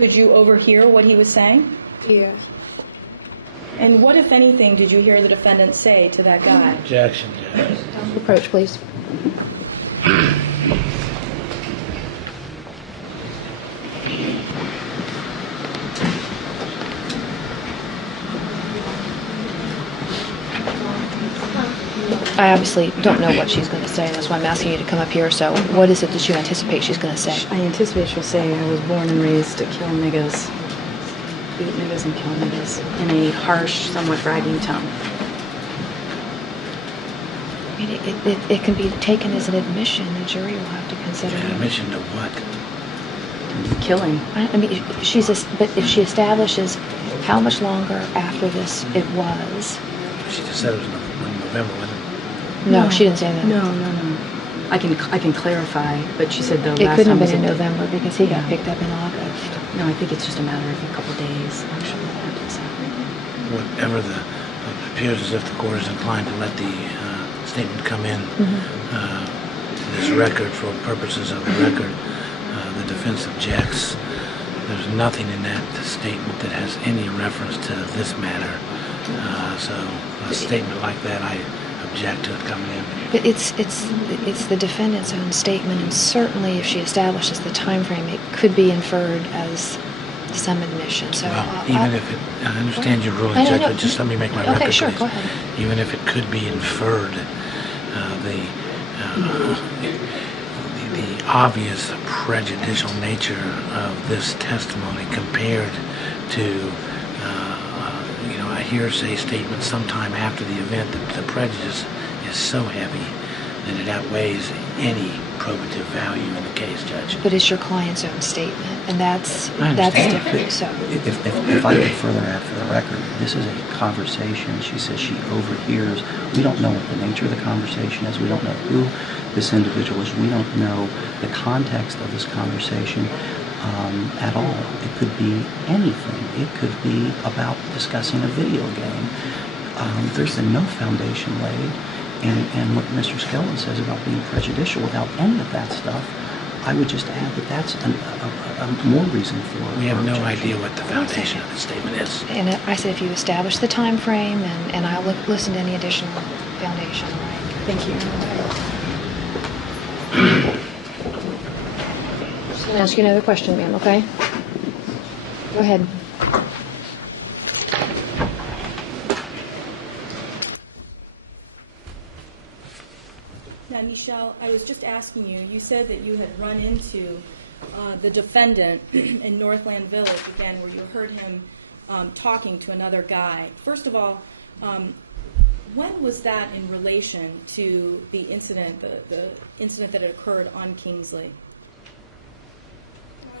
Could you overhear what he was saying? Yeah. And what, if anything, did you hear the defendant say to that guy? Objection, Judge. Approach, please. I obviously don't know what she's going to say. That's why I'm asking you to come up here. So what is it that you anticipate she's going to say? I anticipate she'll say, I was born and raised to kill niggas, beat niggas and kill niggas, in a harsh, somewhat bragging tone. I mean, it can be taken as an admission. The jury will have to consider it. Admission to what? Killing. I mean, but if she establishes how much longer after this it was. She just said it was in November, wasn't it? No, she didn't say that. No. I can clarify, but she said the It last couldn't time have been in was November because he got picked up in August. No, I think it's just a matter of a couple days, actually. Whatever it appears as if the court is inclined to let the statement come in this record for purposes of the record. The defense objects. There's nothing in that statement that has any reference to this matter. So a statement like that, I object to it coming in. But it's the defendant's own statement, and certainly if she establishes the time frame, it could be inferred as some admission. So well, even if it, I understand your ruling, Judge, but just let me make my record, okay, sure, please. go ahead. Even if it could be inferred, the obvious prejudicial nature of this testimony compared to a hearsay statement sometime after the event, the prejudice is so heavy that it outweighs any probative value in the case, Judge. But it's your client's own statement, and that's different. So if I could further add for the record, this is a conversation. She says she overhears. We don't know what the nature of the conversation is. We don't know who this individual is. We don't know the context of this conversation at all. It could be anything. It could be about discussing a video game. There's been no foundation laid. And what Mr. Skelton says about being prejudicial without any of that stuff, I would just add that that's a more reason for it. We have no idea what the foundation of the statement is. And I said if you establish the time frame, and I'll listen to any additional foundation. Right? Thank you. I'm going to ask you another question, ma'am, okay? Go ahead. Now, Michelle, I was just asking you, you said that you had run into the defendant in Northland Village, again, where you heard him talking to another guy. First of all, when was that in relation to the incident, the incident that had occurred on Kingsley?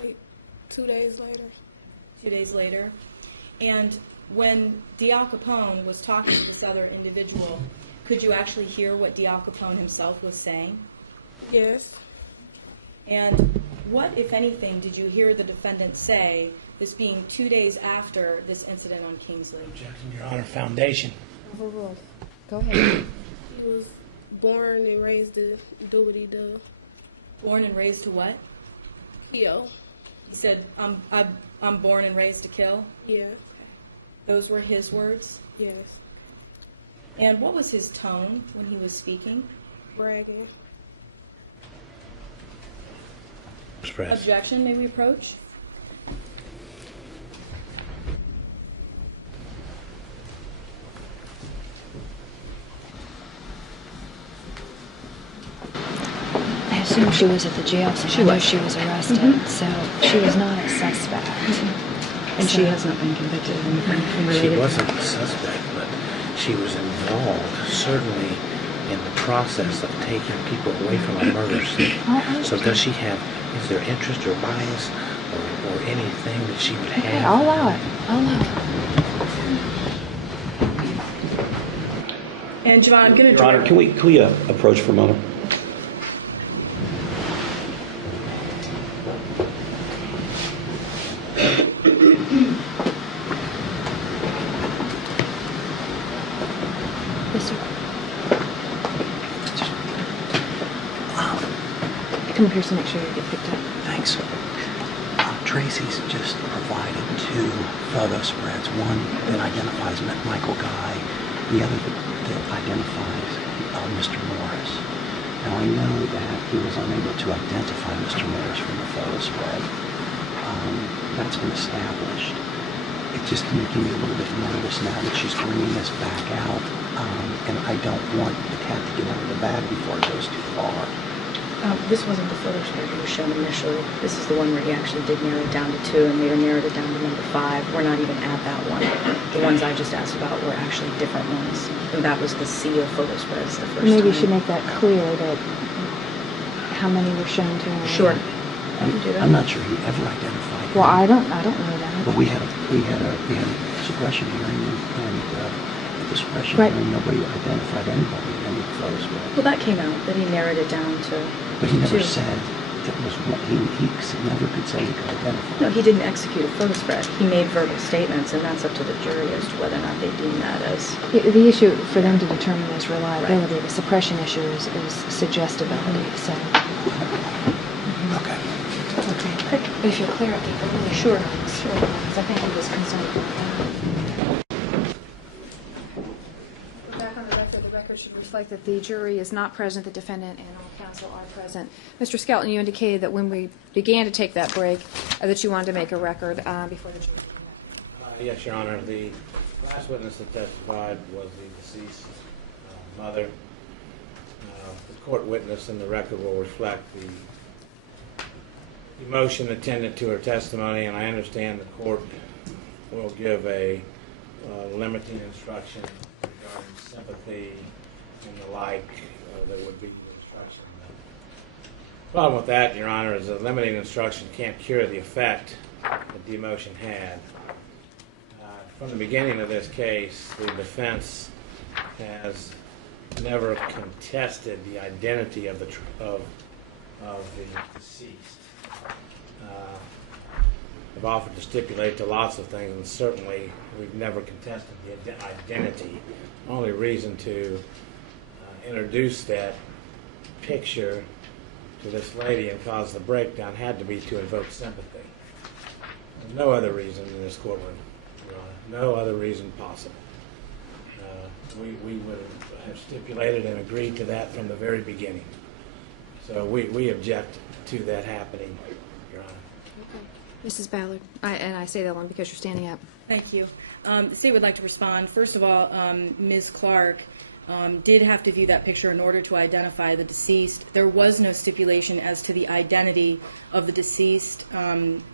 Like 2 days later. 2 days later. And when Al Capone was talking to this other individual, could you actually hear what Al Capone himself was saying? Yes. And what, if anything, did you hear the defendant say, this being 2 days after this incident on Kingsley? Objection, Your Honor. Foundation. Overruled. Go ahead. He was born and raised to do what he does. Born and raised to what? Yo. He said, I'm born and raised to kill? Yeah. Those were his words? Yes. And what was his tone when he was speaking? Bragging. Express. Objection, may we approach? I assume she was at the jail, so she was arrested. So she was not a suspect. And she has not been convicted of anything related. She wasn't a suspect, but she was involved, certainly, in the process of taking people away from a murder scene. So does she have, is there interest or bias or anything that she would have? Okay, I'll allow it. I'll allow it. And Javon, I'm going to... Your Honor, can we approach for a moment? Come up here to make sure you get picked up. Thanks. Tracy's just provided two photo spreads. One that identifies Michael Guy, the other that identifies Mr. Morris. Now I know that he was unable to identify Mr. Morris from the photo spread. That's been established. It's just making me a little bit nervous now that she's bringing this back out, and I don't want the cat to get out of the bag before it goes too far. This wasn't the photo spread that was shown initially. This is the one where he actually did narrow it down to 2 and later narrowed it down to number 5. We're not even at that one. The ones I just asked about were actually different ones. And that was the sea of photo spreads the first Maybe time. you should make that clear that how many were shown to him. Sure. I'm not sure he ever identified him. Well, I don't know that. But we had a suppression hearing, and at the suppression Right. hearing, nobody identified anybody in any photo spread. Well, that came out, that he narrowed it down to But he never 2. said it was one. He never could say he could identify. No, he didn't execute a photo spread. He made verbal statements, and that's up to the jury as to whether or not they deem that as... The issue for them to determine is reliability. The suppression issue is suggestibility. So, Okay. okay. But if you're clear at the earlier, Sure. Because I think he was concerned about that. We're back on the record. The record should reflect that the jury is not present, the defendant and all counsel are present. Mr. Skelton, you indicated that when we began to take that break, that you wanted to make a record before the jury came back. Yes, Your Honor. The last witness that testified was the deceased mother. The court witness in the record will reflect the emotion attendant to her testimony, and I understand the court will give a limiting instruction regarding sympathy and the like. That would be the instruction. The problem with that, Your Honor, is a limiting instruction can't cure the effect that the emotion had. From the beginning of this case, the defense has never contested the identity of the deceased. I've offered to stipulate to lots of things, and certainly we've never contested the identity. The only reason to introduce that picture to this lady and cause the breakdown had to be to evoke sympathy. There's no other reason in this courtroom, Your Honor. No other reason possible. We would have stipulated and agreed to that from the very beginning. So we object to that happening, Your Honor. Mrs. Ballard, and I say that one because you're standing up. Thank you. The state would like to respond. First of all, Ms. Clark did have to view that picture in order to identify the deceased. There was no stipulation as to the identity of the deceased,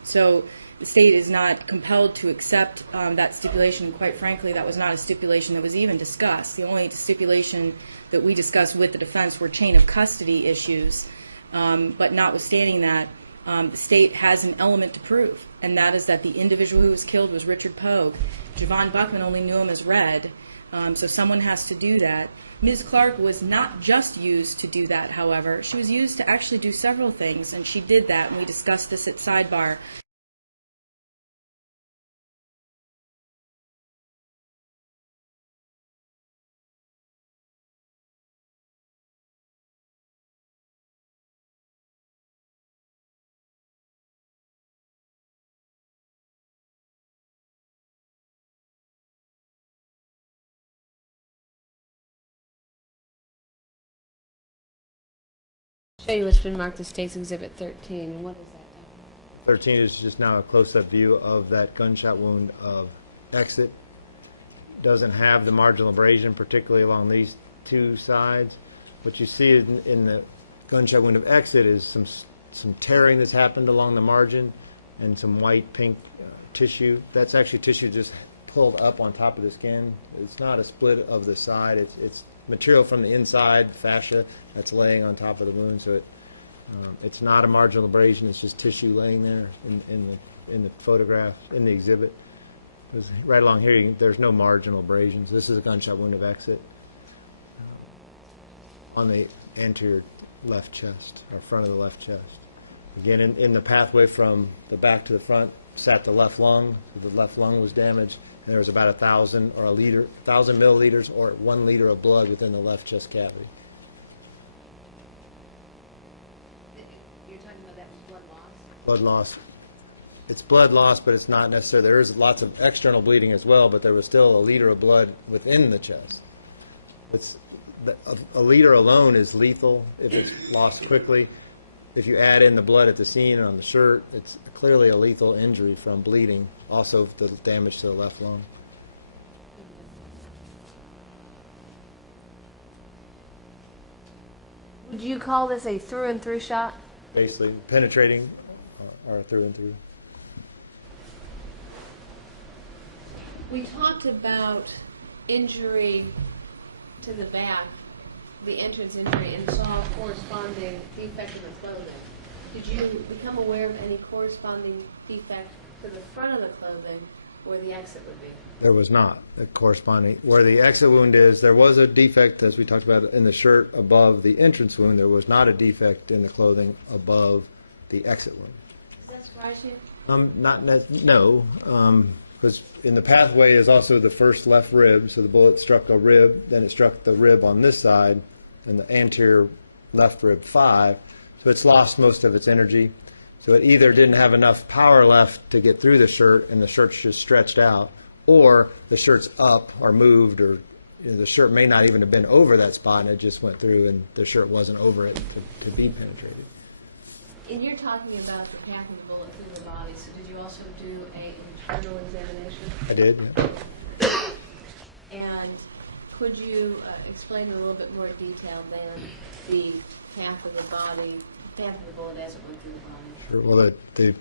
so the state is not compelled to accept that stipulation. Quite frankly, that was not a stipulation that was even discussed. The only stipulation that we discussed with the defense were chain of custody issues, but notwithstanding that, the state has an element to prove, and that is that the individual who was killed was Richard Pogue. Javon Buckman only knew him as Red, so someone has to do that. Ms. Clark was not just used to do that, however. She was used to actually do several things, and she did that, and we discussed this at sidebar. Show you what's been marked as State's Exhibit 13, and what is that? 13 is just now a close-up view of that gunshot wound of exit. Doesn't have the marginal abrasion, particularly along these two sides. What you see in the gunshot wound of exit is some tearing that's happened along the margin and some white pink tissue. That's actually tissue just pulled up on top of the skin. It's not a split of the side. It's material from the inside, fascia, that's laying on top of the wound. So it's not a marginal abrasion. It's just tissue laying there in the photograph, in the exhibit. Right along here, there's no marginal abrasions. This is a gunshot wound of exit on the anterior left chest, or front of the left chest. Again, in the pathway from the back to the front sat the left lung. The left lung was damaged. And there was about 1,000 milliliters or 1 liter of blood within the left chest cavity. You're talking about that blood loss? Blood loss. it's blood loss, but it's not necessarily, there is lots of external bleeding as well, but there was still a liter of blood within the chest. A liter alone is lethal if it's lost quickly. If you add in the blood at the scene and on the shirt, it's clearly a lethal injury from bleeding, also the damage to the left lung. Would you call this a through and through shot? Basically penetrating or through and through. We talked about injury to the back, the entrance injury, and saw a corresponding defect in the clothing. Did you become aware of any corresponding defect to the front of the clothing where the exit would be? There was not a corresponding. Where the exit wound is, there was a defect, as we talked about, in the shirt above the entrance wound. There was not a defect in the clothing above the exit wound. Does that surprise you? No, because in the pathway is also the first left rib, so the bullet struck a rib, then it struck the rib on this side, and the anterior left rib 5, so it's lost most of its energy. So it either didn't have enough power left to get through the shirt, and the shirt's just stretched out, or the shirt's up or moved, or the shirt may not even have been over that spot, and it just went through, and the shirt wasn't over it to be penetrated. And you're talking about the path of the bullet through the body, so did you also do an internal examination? I did. And could you explain in a little bit more detail then the path of the body, the path of the bullet as it went through the body? Well, the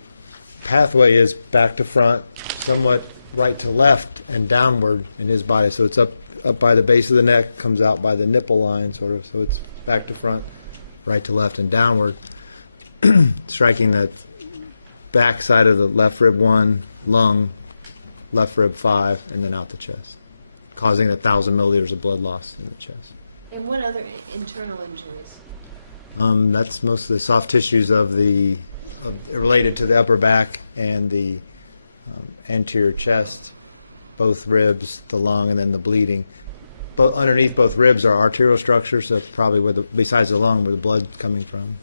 pathway is back to front, somewhat right to left, and downward in his body. So it's up by the base of the neck, comes out by the nipple line, sort of. So it's back to front, right to left, and downward, striking the back side of the left rib 1, lung, left rib 5, and then out the chest, causing 1,000 milliliters of blood loss in the chest. And what other internal injuries? That's most of the soft tissues related to the upper back and the anterior chest, both ribs, the lung, and then the bleeding. Underneath both ribs are arterial structures, so that's probably besides the lung, where the blood's coming from.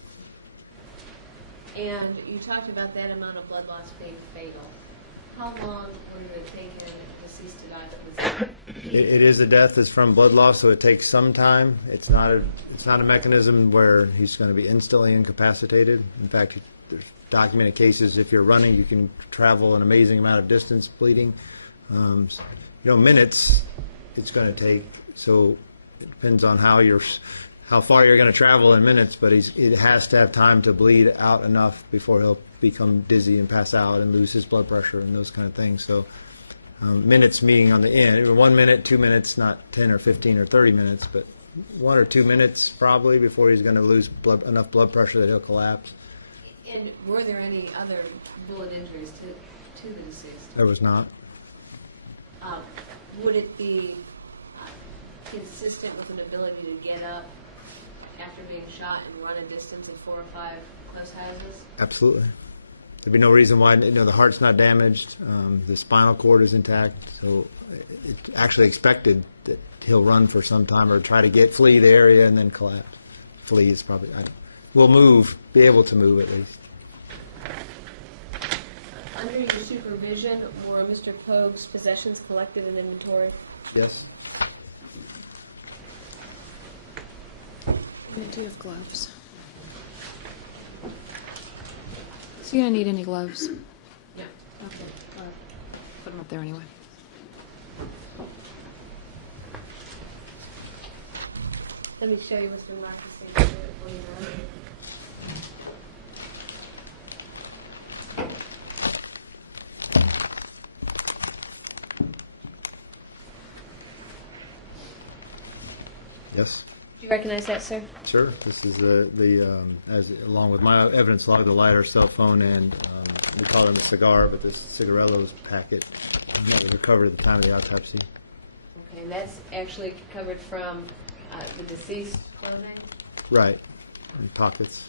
And you talked about that amount of blood loss being fatal. How long would it take him deceased to die from this? It is a death that's from blood loss, so it takes some time. It's not a mechanism where he's going to be instantly incapacitated. In fact, there's documented cases. If you're running, you can travel an amazing amount of distance bleeding. Minutes it's going to take. So it depends on how far you're going to travel in minutes, but it has to have time to bleed out enough before he'll become dizzy and pass out and lose his blood pressure and those kind of things. So minutes meaning on the end, 1 minute, 2 minutes, not 10 or 15 or 30 minutes, but 1 or 2 minutes probably before he's going to lose enough blood pressure that he'll collapse. And were there any other bullet injuries to the deceased? There was not. Would it be consistent with an ability to get up after being shot and run a distance of 4 or 5 close houses? Absolutely. There'd be no reason why. The heart's not damaged, the spinal cord is intact, so it's actually expected that he'll run for some time or try to flee the area and then collapse. Flee is probably, will be able to move at least. Under your supervision, were Mr. Pogue's possessions collected in inventory? Yes. Do you have gloves? So you don't need any gloves? No. Okay. All right. Put them up there anyway. Let me show you what's been marked the same for you now. Yes. Do you recognize that, sir? Sure. This is as along with my evidence log, the lighter, cell phone, and we call them a cigar, but this cigarillo's packet that was recovered at the time of the autopsy. Okay, and that's actually covered from the deceased clothing? Right. In pockets.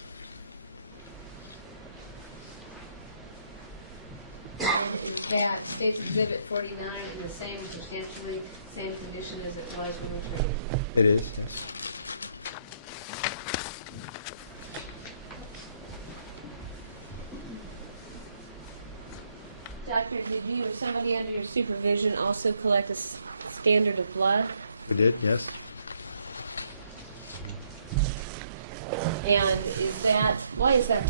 And is that State's Exhibit 49 in the substantially same condition as it was when we It is. Yes. Doctor, did you, somebody under your supervision, also collect a standard of blood? We did, yes. And why is that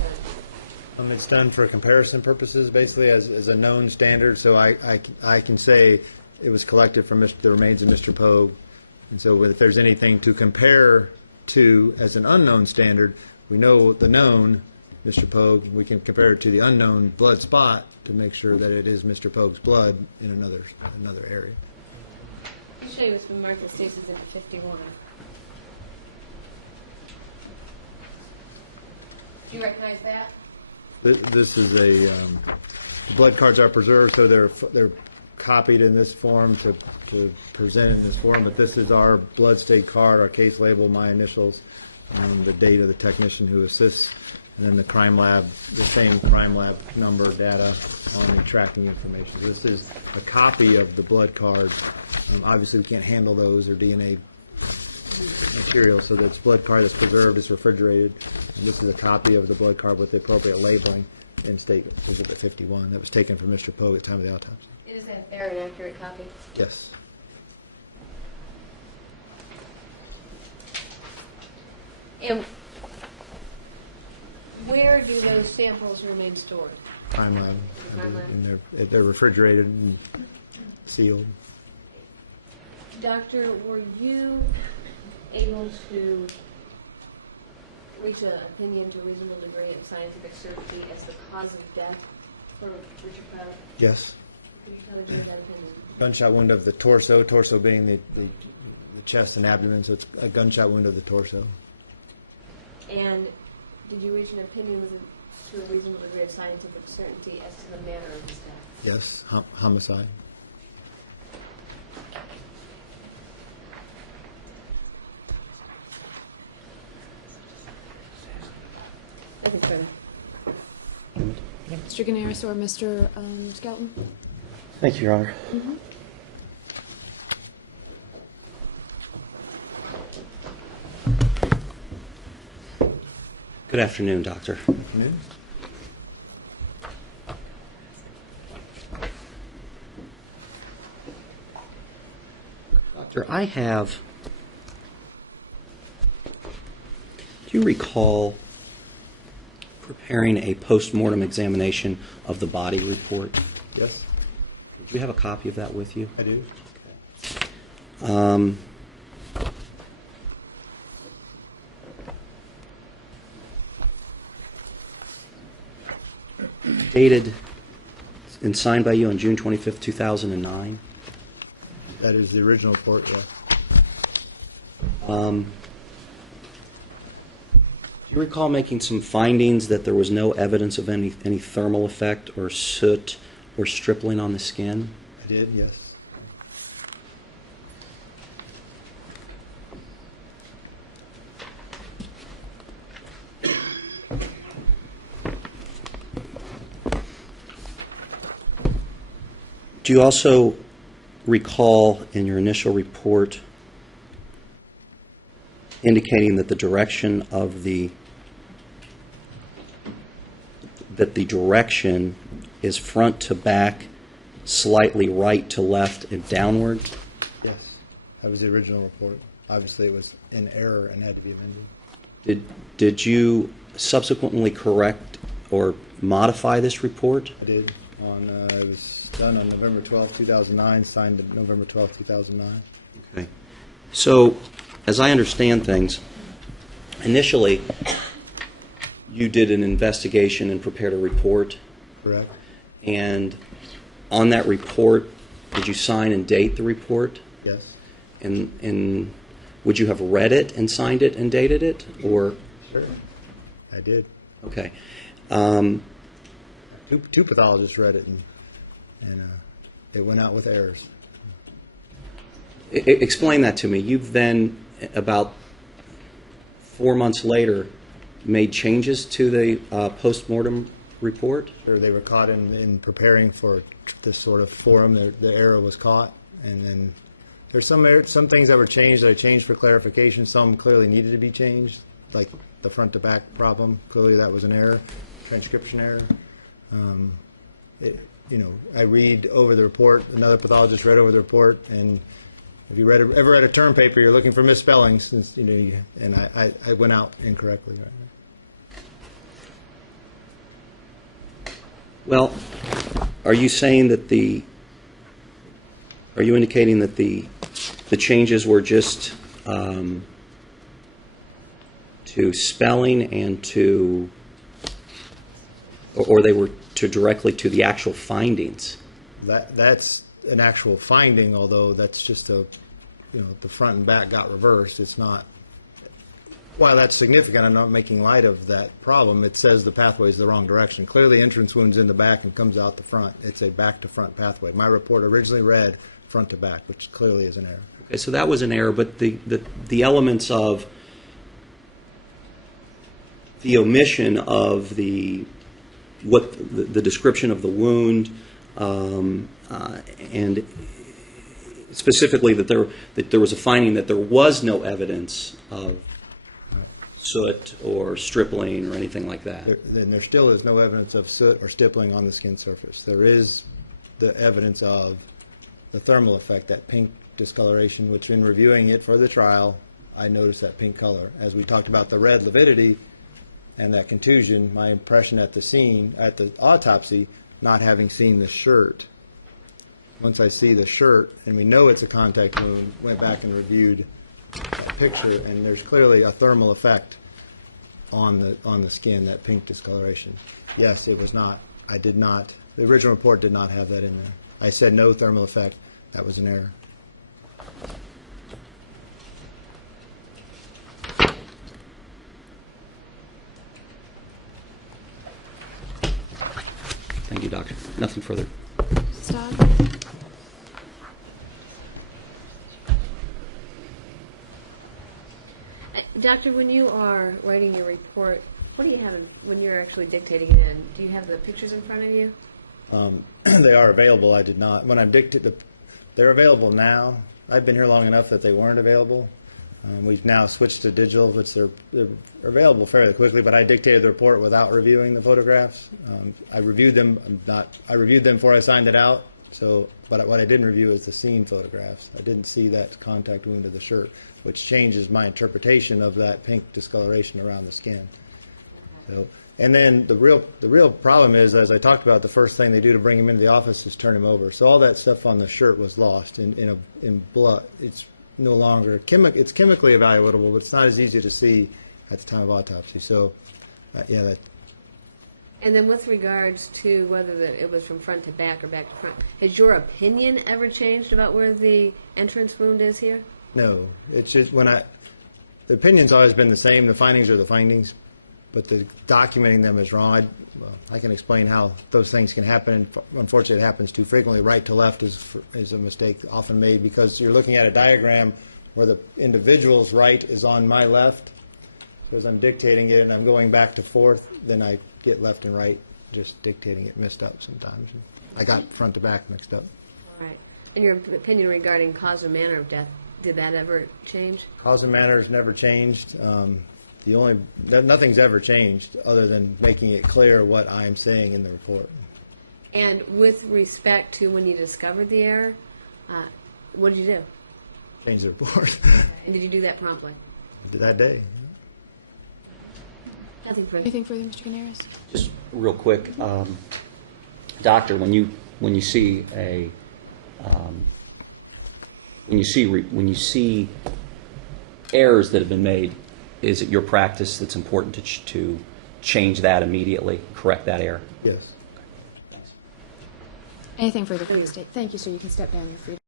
done? It's done for comparison purposes, basically, as a known standard, so I can say it was collected from the remains of Mr. Pogue, and so if there's anything to compare to as an unknown standard, we know the known Mr. Pogue, we can compare it to the unknown blood spot to make sure that it is Mr. Pogue's blood in another area. I'll show you what's been marked as Stacy's in 51. Do you recognize that? This is the blood cards are preserved, so they're copied in this form to present in this form, but this is our blood state card, our case label, my initials, the date of the technician who assists, and then the crime lab, the same crime lab number, data on the tracking information. This is a copy of the blood cards. Obviously, we can't handle those or DNA material, so this blood card is preserved, it's refrigerated. And this is a copy of the blood card with the appropriate labeling in State Exhibit 51 that was taken from Mr. Pogue at the time of the autopsy. Is that fair and accurate copy? Yes. And where do those samples remain stored? Crime lab. The crime lab. And they're refrigerated and sealed. Doctor, were you able to reach an opinion to a reasonable degree of scientific certainty as the cause of death for Richard Pogue? Yes. Could you tell me that opinion? Gunshot wound of the torso being the chest and abdomen, so it's a gunshot wound of the torso. And did you reach an opinion to a reasonable degree of scientific certainty as to the manner of his death? Yes, homicide. I think so. Mr. Gounaris or Mr. Skelton? Thank you, Your Honor. Good afternoon, Doctor. Afternoon. Doctor, I have... Do you recall preparing a post-mortem examination of the body report? Yes, Did you have a copy of that with you? I do. Dated and signed by you on June 25th, 2009. That is the original report, yes. Do you recall making some findings that there was no evidence of any thermal effect or soot or stripling on the skin? I did, yes. Do you also recall in your initial report indicating that the direction is front to back, slightly right to left, and downward? Yes, that was the original report. Obviously, it was in error and had to be amended. Did you subsequently correct or modify this report? I did. It was done on November 12, 2009, signed November 12, 2009. Okay. So, as I understand things, initially you did an investigation and prepared a report. Correct. And on that report, did you sign and date the report? Yes. And would you have read it and signed it and dated it, or? Sure. I did. Okay. Two pathologists read it, and it went out with errors. Explain that to me. You've then, about 4 months later, made changes to the post-mortem report? Sure, they were caught in preparing for this sort of forum. The error was caught, and then there's some things that were changed that I changed for clarification. Some clearly needed to be changed, like the front-to-back problem. Clearly that was an error, transcription error. I read over the report, another pathologist read over the report, and if you ever read a term paper, you're looking for misspellings, and I went out incorrectly. Well, are you saying that are you indicating that the changes were just to spelling and or they were directly to the actual findings? That's an actual finding, although that's just the front and back got reversed. It's not, while that's significant, I'm not making light of that problem. It says the pathway is the wrong direction. Clearly, entrance wound's in the back and comes out the front. It's a back-to-front pathway. My report originally read front to back, which clearly is an error. Okay, so that was an error, but the elements of the omission of the description of the wound, and specifically that there was a finding that there was no evidence of soot or stripling or anything like that. There still is no evidence of soot or stippling on the skin surface. There is the evidence of the thermal effect, that pink discoloration, which in reviewing it for the trial, I noticed that pink color. As we talked about the red lividity and that contusion, my impression at the scene, at the autopsy, not having seen the shirt, once I see the shirt, and we know it's a contact wound, went back and reviewed that picture, and there's clearly a thermal effect on the skin, that pink discoloration. Yes, it was not. I did not. The original report did not have that in there. I said no thermal effect. That was an error. Thank you, Doctor. Nothing further. Stop. Doctor, when you are writing your report, what do you have when you're actually dictating it in? Do you have the pictures in front of you? They are available. I did not. When I'm dictating, they're available now. I've been here long enough that they weren't available. We've now switched to digital, which they're available fairly quickly, but I dictated the report without reviewing the photographs. I reviewed them. I reviewed them before I signed it out. So, but what I didn't review is the scene photographs. I didn't see that contact wound of the shirt, which changes my interpretation of that pink discoloration around the skin. So, and then the real problem is, as I talked about, the first thing they do to bring him into the office is turn him over. So all that stuff on the shirt was lost in blood. It's no longer it's chemically evaluable, but it's not as easy to see at the time of autopsy. So, yeah, that. And then with regards to whether it was from front to back or back to front, has your opinion ever changed about where the entrance wound is here? No, it's just the opinion's always been the same. The findings are the findings, but the documenting them is wrong. I can explain how those things can happen. Unfortunately, it happens too frequently. Right to left is a mistake often made because you're looking at a diagram where the individual's right is on my left. So as I'm dictating it and I'm going back to forth, then I get left and right just dictating it messed up sometimes. I got front to back mixed up. All right. And your opinion regarding cause or manner of death, did that ever change? Cause and manner has never changed. Nothing's ever changed other than making it clear what I'm saying in the report. And with respect to when you discovered the error, what did you do? Change the report. And did you do that promptly? That day. Nothing further. Anything further, Mr. Gounaris? Just real quick, Doctor, when you see when you see errors that have been made, is it your practice that's important to change that immediately, correct that error? Yes. Thanks. Anything further, please state. Thank you, sir. You can step down. You're free.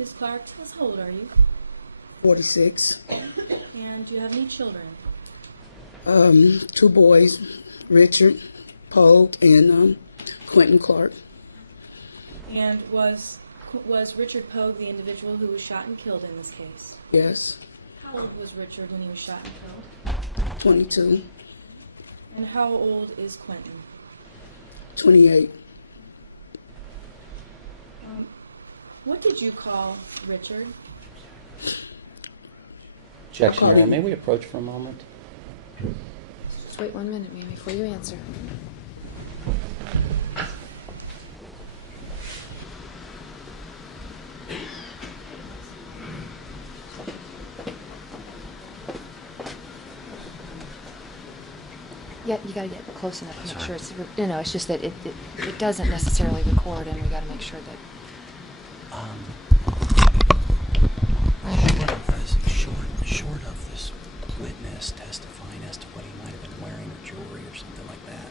Ms. Clark, tell us how old are you? 46. And do you have any children? 2 boys, Richard Pogue and Quentin Clark. And was Richard Pogue the individual who was shot and killed in this case? Yes. How old was Richard when he was shot and killed? 22. And how old is Quentin? 28. What did you call Richard? Objection, Your Honor. May we approach for a moment? Just wait 1 minute, ma'am, before you answer. Yeah, you got to get close enough to make sure it's. No, it's just that it doesn't necessarily record, and we got to make sure that. Short of this witness testifying as to what he might have been wearing or jewelry or something like that,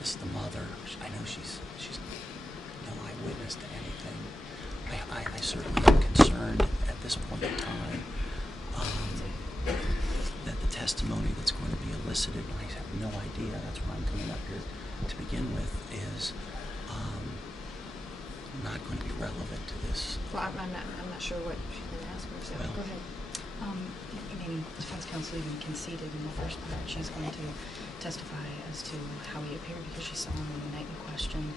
this is the mother. I know she's no eyewitness to anything. I certainly am concerned at this point in time that the testimony that's going to be elicited, and I have no idea, that's why I'm coming up here to begin with, is not going to be relevant to this. Well, I'm not sure what she's going to ask her. So Well, go ahead. I mean, defense counsel even conceded in the first part she's going to testify as to how he appeared because she saw him on the night in question.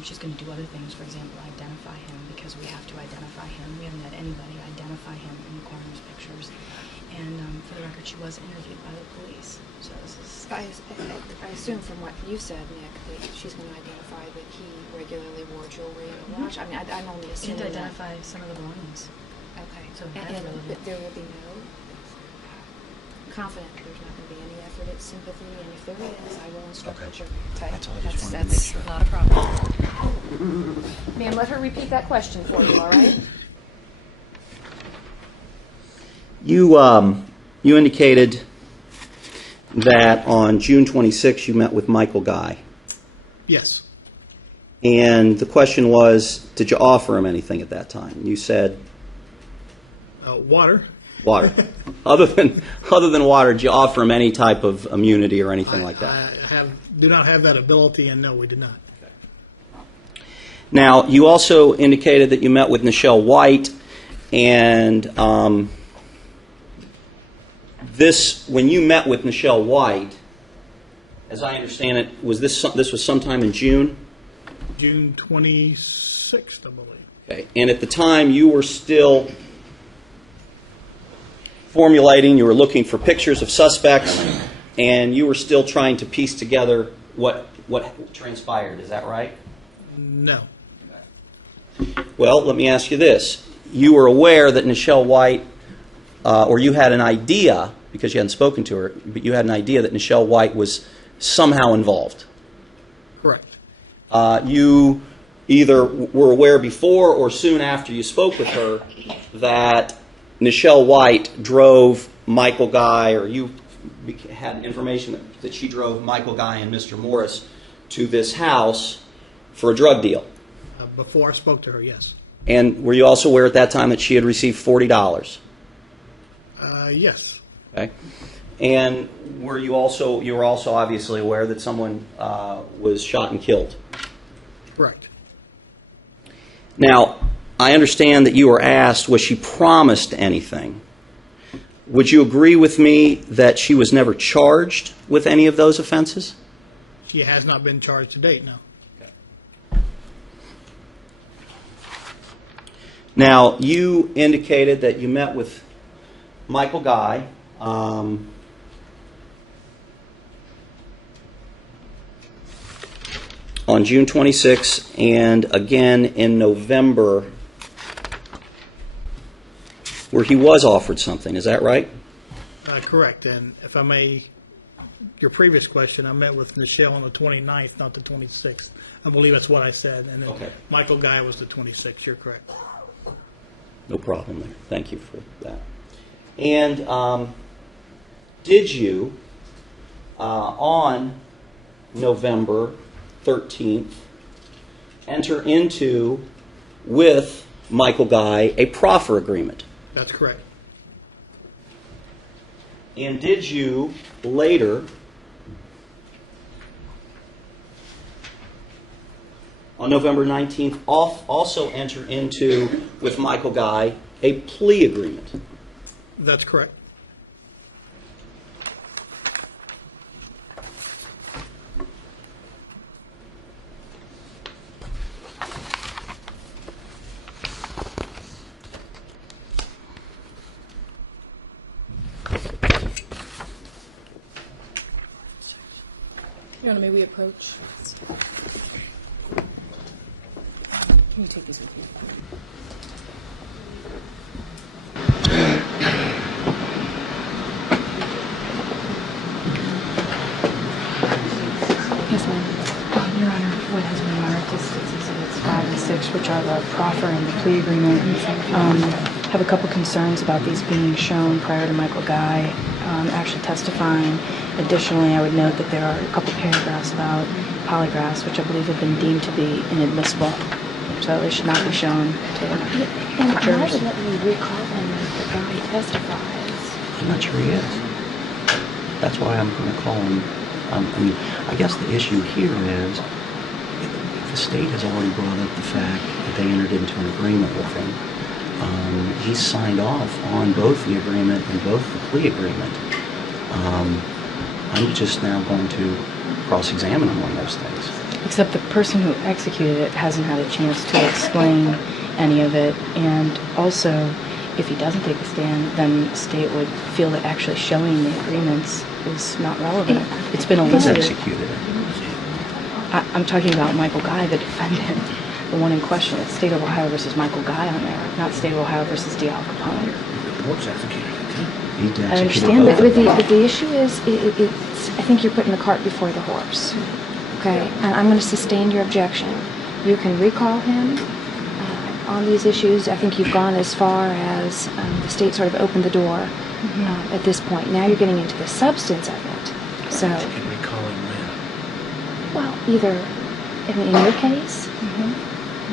She's going to do other things, for example, identify him because we have to identify him. We haven't had anybody identify him in the coroner's pictures. And for the record, she was interviewed by the police. So this is. I assume from what you said, Nick, that she's going to identify that he regularly wore jewelry and a watch. I mean, I'm only She assuming did identify some of the belongings. Okay. So that's and relevant. but there will be no confident. There's not going to be any effort at sympathy, and if there is, I will instruct Okay. the jury. Okay. That's all. I just wanted to make That's sure. not a problem. Ma'am, let her repeat that question for you. All right. You indicated that on June 26th you met with Michael Guy. Yes. And the question was, did you offer him anything at that time? You said Water. water. other than water, did you offer him any type of immunity or anything like that? I do not have that ability, and no, we did not. Now, you also indicated that you met with Nichelle White, and when you met with Nichelle White, as I understand it, this was sometime in June? June 26th, I believe. Okay. And at the time, you were still you were looking for pictures of suspects, and you were still trying to piece together what transpired. Is that right? No. Well, let me ask you this. You were aware that Nichelle White, or you had an idea, because you hadn't spoken to her, but you had an idea that Nichelle White was somehow involved. Correct. You either were aware before or soon after you spoke with her that Nichelle White drove Michael Guy, or you had information that she drove Michael Guy and Mr. Morris to this house for a drug deal. Before I spoke to her, yes. And were you also aware at that time that she had received $40? Yes. Okay. And were you were also obviously aware that someone was shot and killed? Correct. Now, I understand that you were asked, was she promised anything? Would you agree with me that she was never charged with any of those offenses? She has not been charged to date, no. Now, you indicated that you met with Michael Guy on June 26th and again in November, where he was offered something. Is that right? Correct. And if I may, your previous question, I met with Nichelle on the 29th, not the 26th. I believe that's what I said. And then Okay. Michael Guy was the 26th. You're correct. No problem there. Thank you for that. And did you, on November 13th, enter into with Michael Guy a proffer agreement. That's correct. And did you later on November 19th also enter into, with Michael Guy, a plea agreement? That's correct. Your Honor, may we approach? Can you take these with you? Yes, ma'am. Your Honor, what has been marked is Exhibits 5 and 6, which are the proffer and the plea agreement. Have a couple concerns about these being shown prior to Michael Guy actually testifying. Additionally, I would note that there are a couple paragraphs about polygraphs, which I believe have been deemed to be inadmissible. So they should not be shown to And jurors. why would let me recall him if the guy testifies? I'm not sure he is. That's why I'm going to call him. I mean, I guess the issue here is the state has already brought up the fact that they entered into an agreement with him. He's signed off on both the agreement and both the plea agreement. I'm just now going to cross-examine him on those things. Except the person who executed it hasn't had a chance to explain any of it. And also, if he doesn't take the stand, then the state would feel that actually showing the agreements is not relevant. It's been He's elicited. executed it. I'm talking about Michael Guy, the defendant, the one in question. It's State of Ohio versus Michael Guy on there, not State of Ohio versus D. Al Capone. What's executed? He I executed understand that, both of them. But the issue is, it's, I think you're putting the cart before the horse. Okay, and I'm going to sustain your objection. You can recall him on these issues. I think you've gone as far as the state sort of opened the door at this point. Now you're getting into the substance of it. So, You can recall him when. well, either in your case,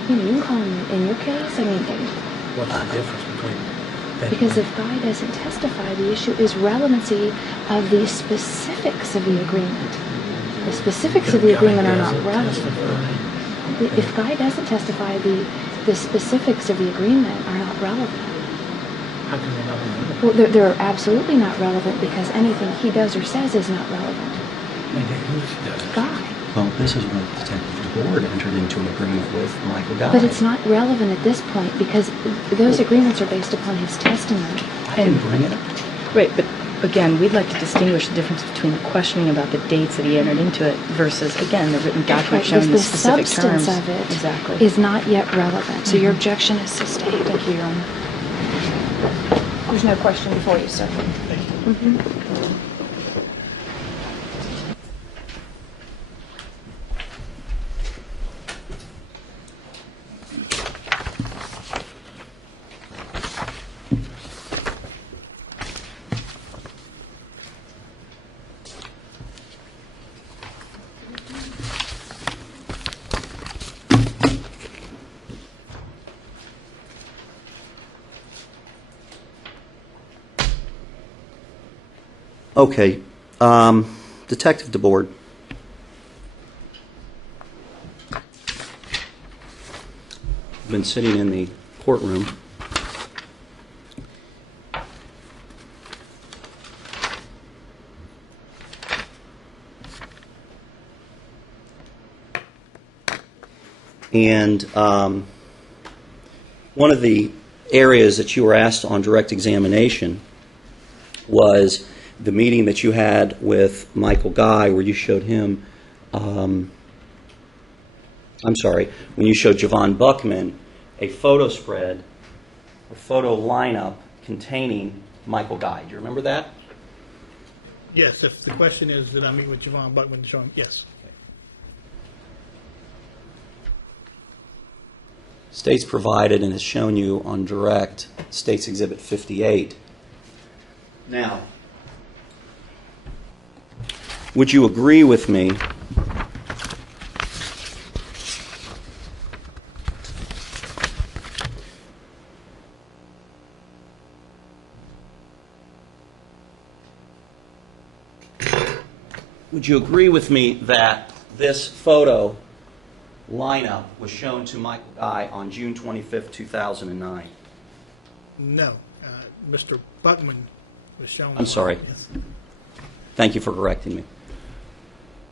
you know, you can call him in your case. I mean, What's the difference between that? because if Guy doesn't testify, the issue is relevancy of the specifics of the agreement. The specifics of the agreement are not relevant. If Guy doesn't testify, the specifics of the agreement are not relevant. How can they not be relevant? Well, they're absolutely not relevant because anything he does or says is not relevant. Who does it? Guy. Well, this is what the Detective Board entered into an agreement with Michael Guy. But it's not relevant at this point because those agreements are based upon his testimony. I can bring it up. Right, but again, we'd like to distinguish the difference between the questioning about the dates that he entered into it versus, again, the written document Right, showing the the specific substance terms. of it Exactly. is not yet relevant. So your objection is sustained. Thank you, Your Honor. There's no question before you, sir. Okay. Detective DeBoard. Been sitting in the courtroom. And one of the areas that you were asked on direct examination was the meeting that you had with Michael Guy where you showed him, when you showed Javon Buckman a photo spread, a photo lineup containing Michael Guy. Do you remember that? Yes, if the question is, did I meet with Javon Buckman to show him? Yes. State's provided and has shown you on direct State's Exhibit 58. Now, would you agree with me would you agree with me that this photo lineup was shown to Michael Guy on June 25th, 2009? No. Mr. Buckman was shown. I'm sorry. Yes. Thank you for correcting me.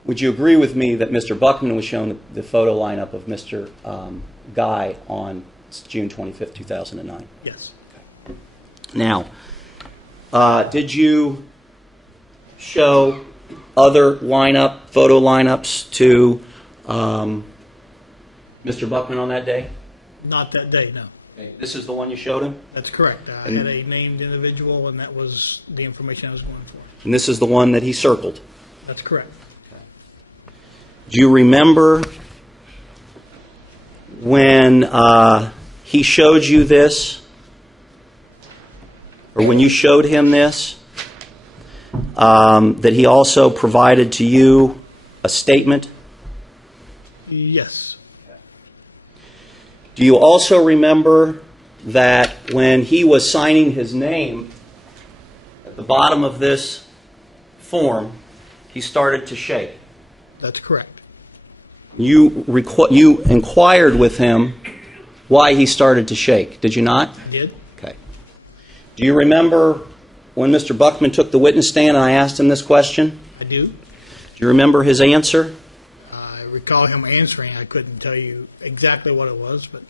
Would you agree with me that Mr. Buckman was shown the photo lineup of Mr. Guy on June 25th, 2009? Yes. Now, did you show other photo lineups to Mr. Buckman on that day? Not that day, no. Okay. This is the one you showed him? That's correct. I had a named individual, and that was the information I was going for. And this is the one that he circled? That's correct. Do you remember when he showed you this, or when you showed him this, that he also provided to you a statement? Yes. Do you also remember that when he was signing his name at the bottom of this form, he started to shake? That's correct. You inquired with him why he started to shake, did you not? I did. Okay. Do you remember when Mr. Buckman took the witness stand and I asked him this question? I do. Do you remember his answer? I recall him answering. I couldn't tell you exactly what it was, but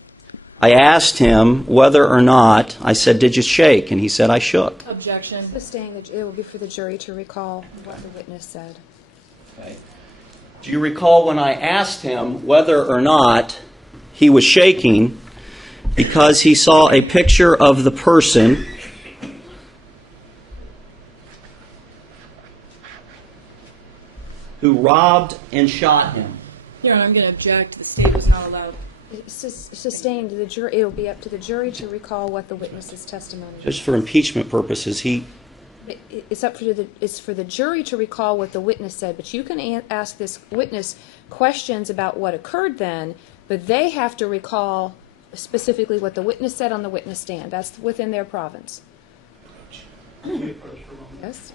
I asked him whether or not, I said, did you shake? And he said, I shook. Objection. It will be for the jury to recall what the witness said. Okay. Do you recall when I asked him whether or not he was shaking because he saw a picture of the person who robbed and shot him? Your Honor, I'm going to object. The state was not allowed. Sustained, the jury. It will be up to the jury to recall what the witness's testimony was. Just for impeachment purposes, It's for the jury to recall what the witness said, but you can ask this witness questions about what occurred then, but they have to recall specifically what the witness said on the witness stand. That's within their province. Yes.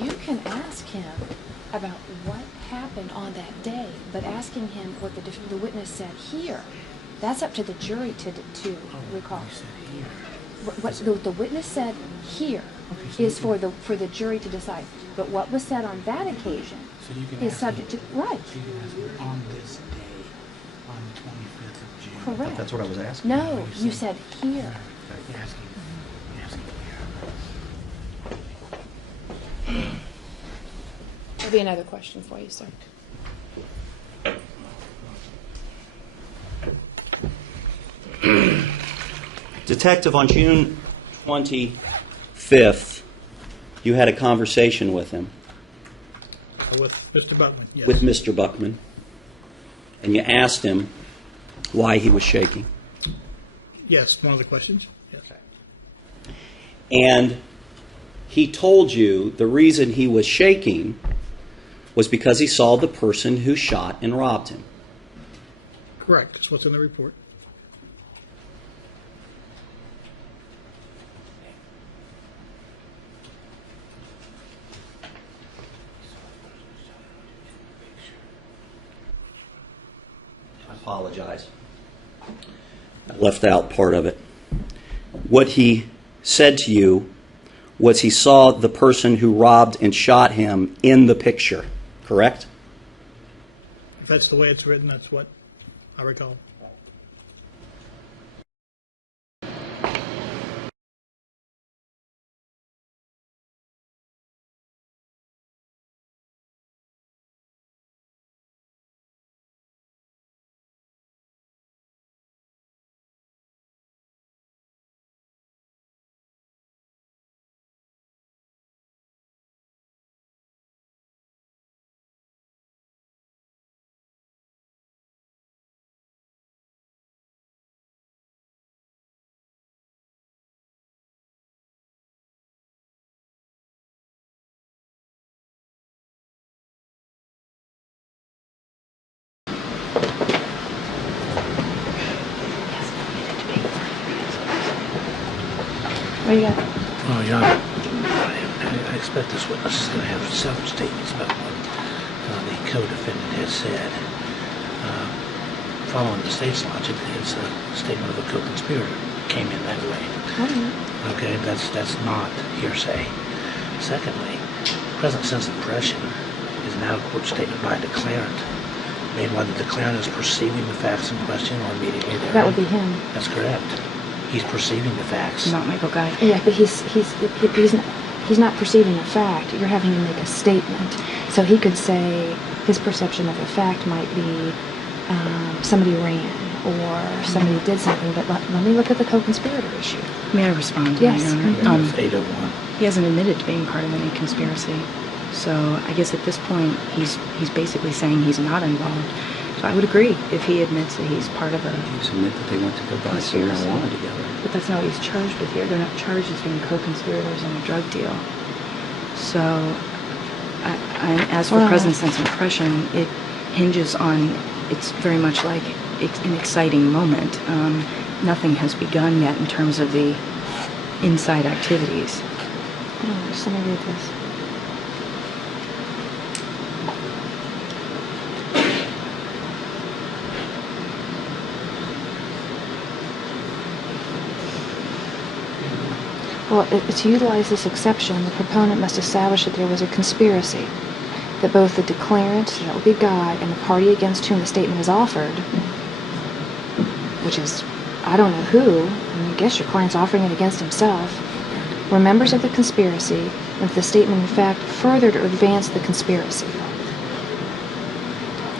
You can ask him about what happened on that day, but asking him what the witness said here, that's up to the jury to recall. What the witness said here is for the jury to decide. But what was said on that occasion is subject to right. So you can ask on this day, on the 25th of June. Correct. That's what I was asking. No, you said here. You're asking here. There'll be another question for you, sir. Detective, on June 25th, you had a conversation with him, with Mr. Buckman, yes. with Mr. Buckman, and you asked him why he was shaking. Yes, one of the questions. Yes. And he told you the reason he was shaking was because he saw the person who shot and robbed him. Correct. That's what's in the report. I apologize. I left out part of it. What he said to you was he saw the person who robbed and shot him in the picture, correct? If that's the way it's written, that's what I recall. What do you got? Well, Your Honor, I expect this witness is going to have several statements about what the co-defendant has said. Following the state's logic, it's a statement of a co-conspirator. Came in that way. Okay, that's not hearsay. Secondly, present sense impression is an out-of-court statement by a declarant, made while the declarant is perceiving the facts in question or immediately thereafter. That would be him. That's correct. He's perceiving the facts. Not Michael Guy. Yeah, but he's not perceiving a fact. You're having to make a statement. So he could say his perception of a fact might be somebody ran or somebody did something. But let me look at the co-conspirator issue. May I respond to Yes. that, Your Honor? 801. He hasn't admitted to being part of any conspiracy. So I guess at this point, he's basically saying he's not involved. So I would agree if he admits that he's part of a... You submit that they went to go buy some marijuana together. But that's not what he's charged with here. They're not charged as being co-conspirators in a drug deal. So as for present sense impression, it hinges on... It's very much like an exciting moment. Nothing has begun yet in terms of the inside activities. Hold on, just let me read this. Well, to utilize this exception, the proponent must establish that there was a conspiracy, that both the declarant, so that would be God, and the party against whom the statement is offered, which is, I don't know who, I guess your client's offering it against himself, were members of the conspiracy, and that the statement in fact furthered or advanced the conspiracy.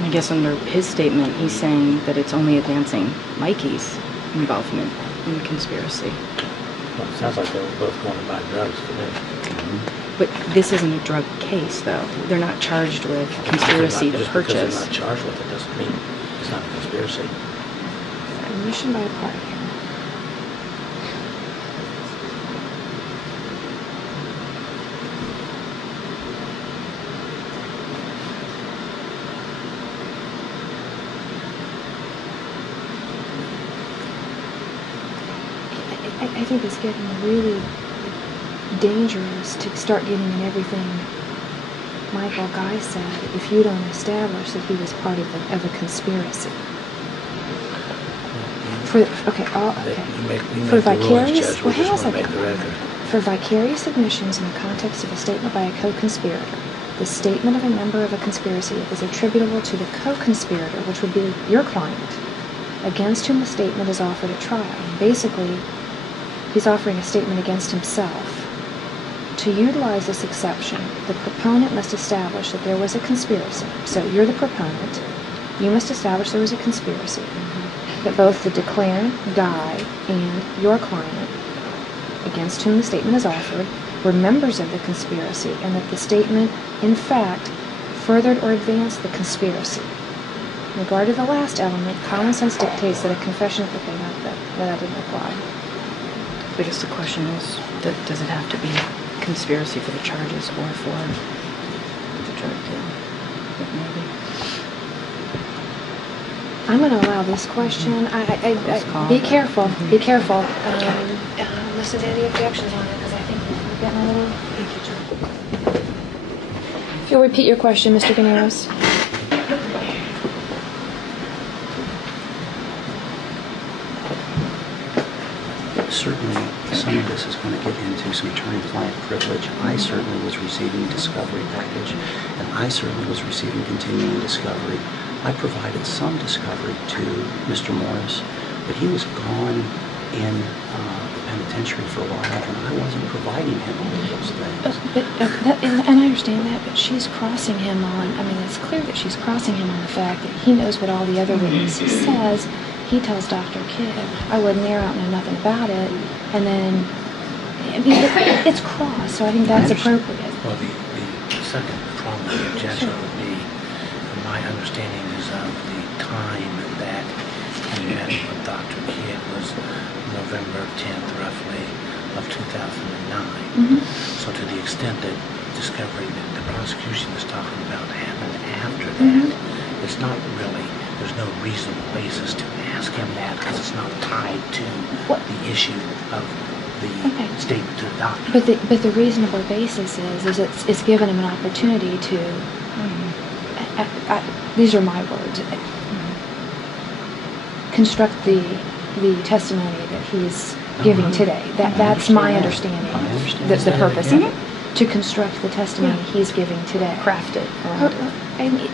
I guess under his statement, he's saying that it's only advancing Mikey's involvement in the conspiracy. Well, it sounds like they were both going to buy drugs today. But this isn't a drug case, though. They're not charged with conspiracy to Just because purchase. they're not charged with it doesn't mean it's not a conspiracy. Admission by a party. I think it's getting really dangerous to start getting in everything Michael Guy said if you don't establish that he was part of a conspiracy. For vicarious, well, hang on a second. For vicarious admissions in the context of a statement by a co-conspirator, the statement of a member of a conspiracy is attributable to the co-conspirator, which would be your client, against whom the statement is offered at trial. Basically, he's offering a statement against himself. To utilize this exception, the proponent must establish that there was a conspiracy. So you're the proponent. You must establish there was a conspiracy. That both the declarant, Guy, and your client, against whom the statement is offered, were members of the conspiracy, and that the statement, in fact, furthered or advanced the conspiracy. In regard to the last element, common sense dictates that a confession... Okay, that didn't apply. I guess the question is, does it have to be conspiracy for the charges or for the drug deal? Maybe. I'm going to allow this question. Be careful. Be careful. Listen to any objections on it, because I think we're getting a little... If you'll repeat your question, Mr. Gounaris. Certainly, some of this is going to get into some attorney-client privilege. I certainly was receiving discovery package, and I certainly was receiving continuing discovery. I provided some discovery to Mr. Morris, but he was gone in the penitentiary for a while, and I wasn't providing him all of those things. And I understand that, but she's crossing him on... I mean, it's clear that she's crossing him on the fact that he knows what all the other witnesses says. He tells Dr. Kidd, I wasn't there, I don't know nothing about it. And then, I mean, it's cross, so I think that's appropriate. Well, the second problem of the objection would be, my understanding is of the time that he met with Dr. Kidd was November 10th, roughly, of 2009. So to the extent that discovery that the prosecution is talking about happened after that, it's not really... There's no reasonable basis to ask him that because it's not tied to the issue of the statement to the doctor. But the reasonable basis is it's given him an opportunity to. These are my words. Construct the testimony that he's giving today. That's my understanding. The purpose of it, to construct the testimony he's giving today. Craft it around it.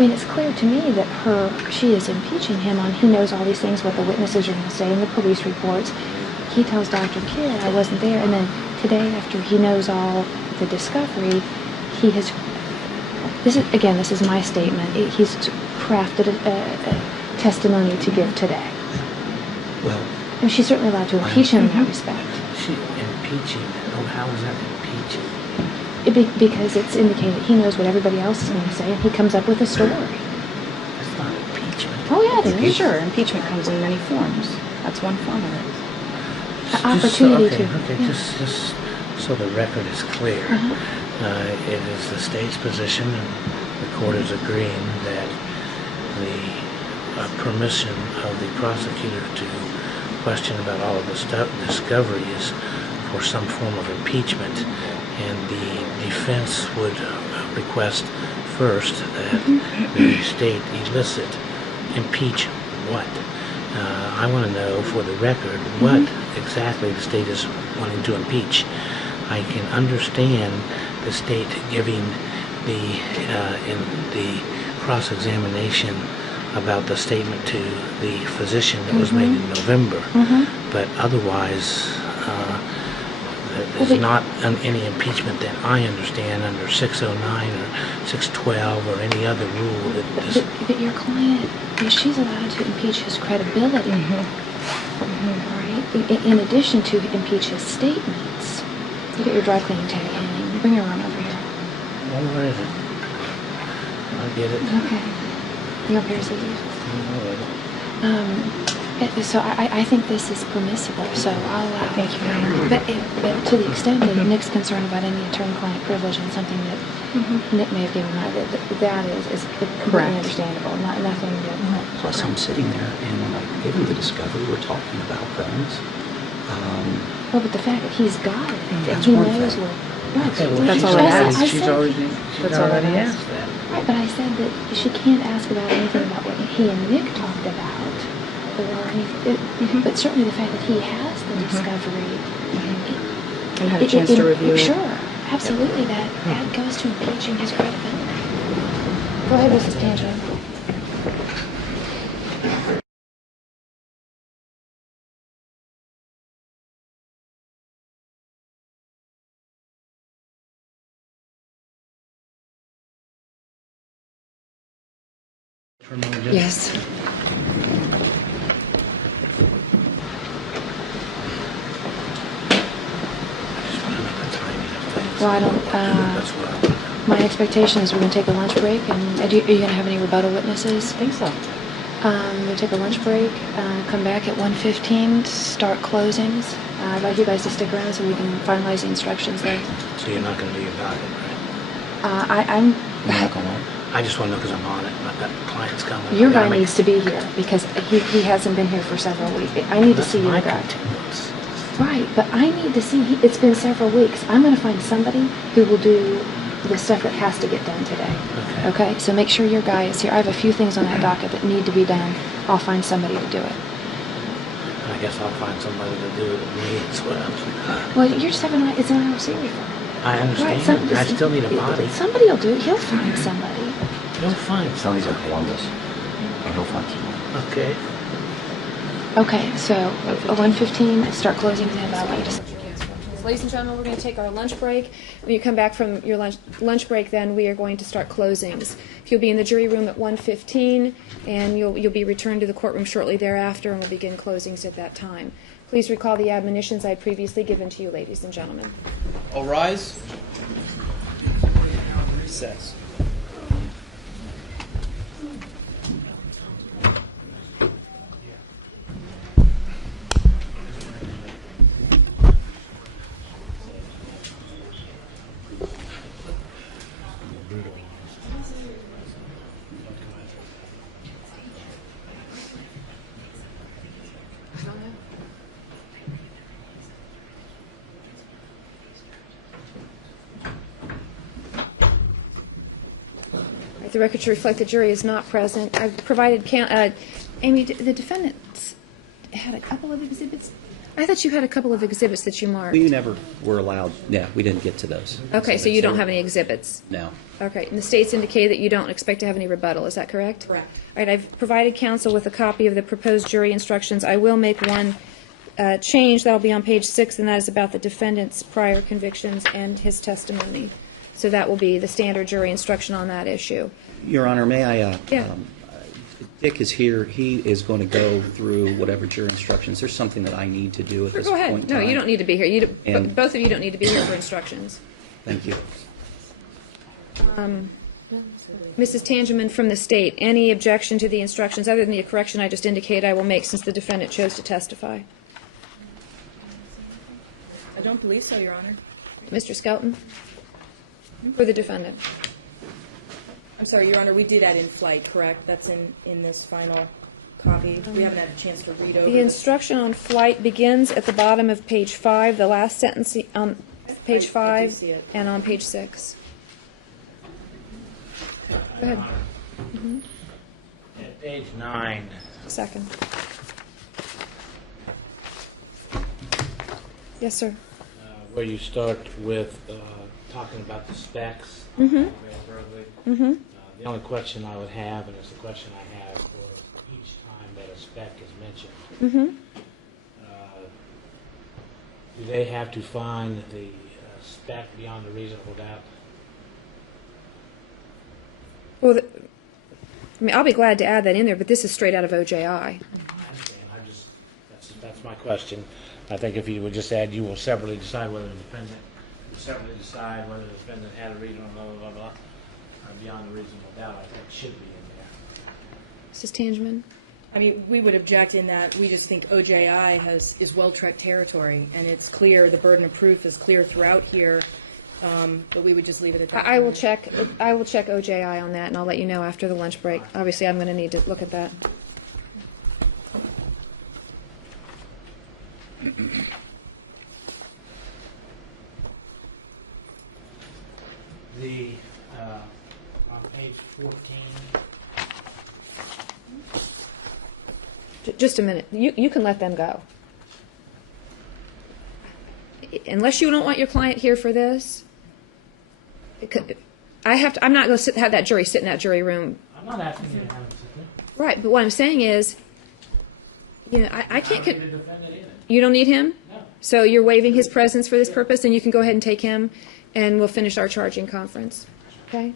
It's clear to me that she is impeaching him on he knows all these things, what the witnesses are going to say in the police reports. He tells Dr. Kidd, I wasn't there, and then today, after he knows all the discovery, he has. This is my statement. He's crafted a testimony to give today. Well, And she's certainly allowed to impeach him in that respect. she impeaching. Oh, how is that impeaching? Because it's indicated he knows what everybody else is going to say, and he comes up with a story. That's not impeachment. Oh, yeah, it is. Sure, impeachment comes in many forms. That's one form of it. Opportunity to. Okay, Yeah. just so the record is clear. It is the state's position, and the court is agreeing that the permission of the prosecutor to question about all of the discovery is for some form of impeachment, and the defense would request first that the state elicit impeach what? I want to know for the record what exactly the state is wanting to impeach. I can understand the state giving in the cross-examination about the statement to the physician that was made in November, but otherwise there's not any impeachment that I understand under 609 or 612 or any other rule. But your client, she's allowed to impeach his credibility, right? In addition to impeach his statements. You get your dry cleaning tag hanging. Bring her on over here. Well, where is it? I get it. Okay. You have a pair of scissors? So I think this is permissible, so I'll allow. Thank you very much. But to the extent that Nick's concerned about any attorney-client privilege and something that Nick may have given out, that is completely understandable. Nothing that. Plus, I'm sitting there, and when I give him the discovery, we're talking about things. Well, but the fact that he's got it, That's he one knows thing. what. Okay, well, That's she's all I already, asked. she's already asked that. Right, but I said that she can't ask about anything about what he and Nick talked about, or anything. But certainly the fact that he has the discovery And had a chance to review it. Sure, absolutely. That goes to impeaching his credibility. Go ahead, Mrs. Tangeman. Yes. Well, I don't. My expectation is we're going to take a lunch break, and are you going to have any rebuttal witnesses? I think so. We're going to take a lunch break, come back at 1:15, start closings. I'd like you guys to stick around so we can finalize the instructions there. So you're not going to do your docket, right? I'm. You're not going to I just want to know because I'm on it. I've got clients coming. Your guy needs to be here because he hasn't been here for several weeks. I need to see your guy. Right, but I need to see. It's been several weeks. I'm going to find somebody who will do the stuff that has to get done today. Okay? So make sure your guy is here. I have a few things on that docket that need to be done. I'll find somebody to do it. I guess I'll find somebody to do it with me as well. Well, you're just having it's an IOC referral. I understand. I still need a body. Somebody will do it. He'll find somebody. He'll find Somebody's in Columbus. Or he'll find someone. Okay. Okay, so 1:15, start closing, and I'll let you to. Ladies and gentlemen, we're going to take our lunch break. When you come back from your lunch break, then we are going to start closings. If you'll be in the jury room at 1:15, and you'll be returned to the courtroom shortly thereafter, and we'll begin closings at that time. Please recall the admonitions I had previously given to you, ladies and gentlemen. All rise. Recess. The record should reflect the jury is not present. I've provided Amy, the defendants had a couple of exhibits. I thought you had a couple of exhibits that you marked. We never were allowed, yeah, we didn't get to those. Okay, so you don't have any exhibits? No. Okay, and the state's indicated that you don't expect to have any rebuttal, is that correct? Correct. All right, I've provided counsel with a copy of the proposed jury instructions. I will make one change, that'll be on page 6, and that is about the defendant's prior convictions and his testimony. So that will be the standard jury instruction on that issue. Your Honor, may I, Yeah. Dick is here, he is going to go through whatever jury instructions. There's something that I need to do at this Go point in ahead. No, time. you don't need to be here. And- Both of you don't need to be here for instructions. Thank you. Mrs. Tangeman from the state, any objection to the instructions other than the correction I just indicated I will make since the defendant chose to testify? I don't believe so, Your Honor. Mr. Skelton? For the defendant. I'm sorry, Your Honor, we did add in flight, correct? That's in this final copy. We haven't had a chance to read over The instruction on flight begins at the bottom of page 5, the last sentence on page I do 5, see it. and on page 6. Go ahead. At page 9, Second. Yes, sir. where you start with talking about the specs. The only question I would have, and it's the question I have for each time that a spec is mentioned, do they have to find the spec beyond a reasonable doubt? Well, I mean, I'll be glad to add that in there, but this is straight out of OJI. I understand. That's my question. I think if you would just add, you will separately decide whether the defendant had a reasonable blah, blah, blah, blah, beyond a reasonable doubt, I think should be in there. Mrs. Tangeman? I mean, we would object in that we just think OJI is well-trekked territory, and it's clear, the burden of proof is clear throughout here, but we would just leave it at that. I will check OJI on that, and I'll let you know after the lunch break. Obviously, I'm going to need to look at that. On page 14. Just a minute. You can let them go. Unless you don't want your client here for this, I'm not going to have that jury sit in that jury room. I'm not asking you to have it sit there. Right, but what I'm saying is, I can't. I don't need to defend it either. You don't need him? No. So you're waiving his presence for this purpose, and you can go ahead and take him, and we'll finish our charging conference. Okay?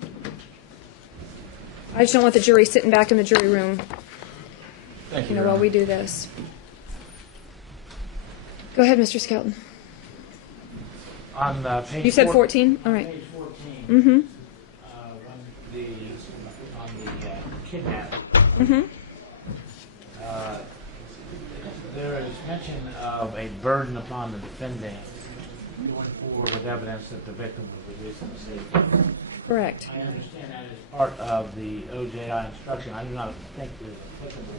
I just don't want the jury sitting back in the jury room, Thank you, while we do this. Go ahead, Mr. Skelton. On page You said 14? All right. Page 14. Mm-hmm. On the kidnapping. There is mention of a burden upon the defendant going forward with evidence that the victim was released in the state. Correct. I understand that is part of the OJI instruction. I do not think it is applicable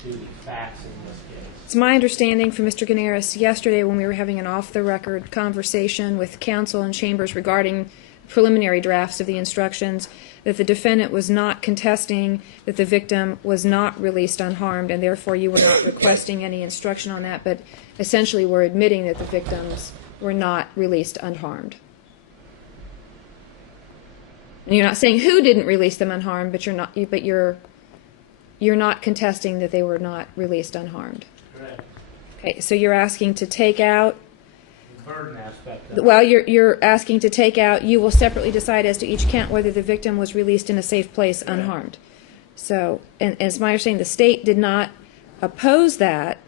to the facts in this case. It's my understanding from Mr. Gounaris yesterday when we were having an off-the-record conversation with counsel and chambers regarding preliminary drafts of the instructions that the defendant was not contesting that the victim was not released unharmed, and therefore you were not requesting any instruction on that, but essentially were admitting that the victims were not released unharmed. And you're not saying who didn't release them unharmed, but you're not contesting that they were not released unharmed. Correct. Okay, so you're asking to take out. The burden aspect of it. Well, you're asking to take out. You will separately decide as to each count whether the victim was released in a safe place unharmed. So, and it's my understanding the state did not oppose that.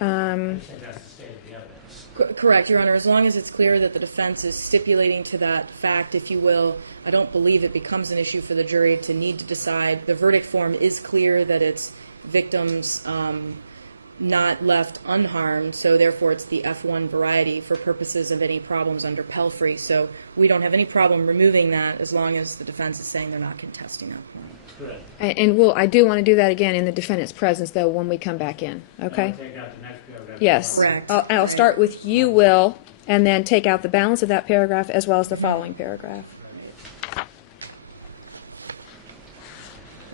I think that's the state of the evidence. Correct, Your Honor. As long as it's clear that the defense is stipulating to that fact, if you will, I don't believe it becomes an issue for the jury to need to decide. The verdict form is clear that it's victims not left unharmed, so therefore it's the F1 variety for purposes of any problems under Pelfrey. So we don't have any problem removing that as long as the defense is saying they're not contesting it. Correct. And I do want to do that again in the defendant's presence, though, when we come back in. Okay? Take out the next paragraph. Yes. Correct. I'll start with you will, and then take out the balance of that paragraph as well as the following paragraph.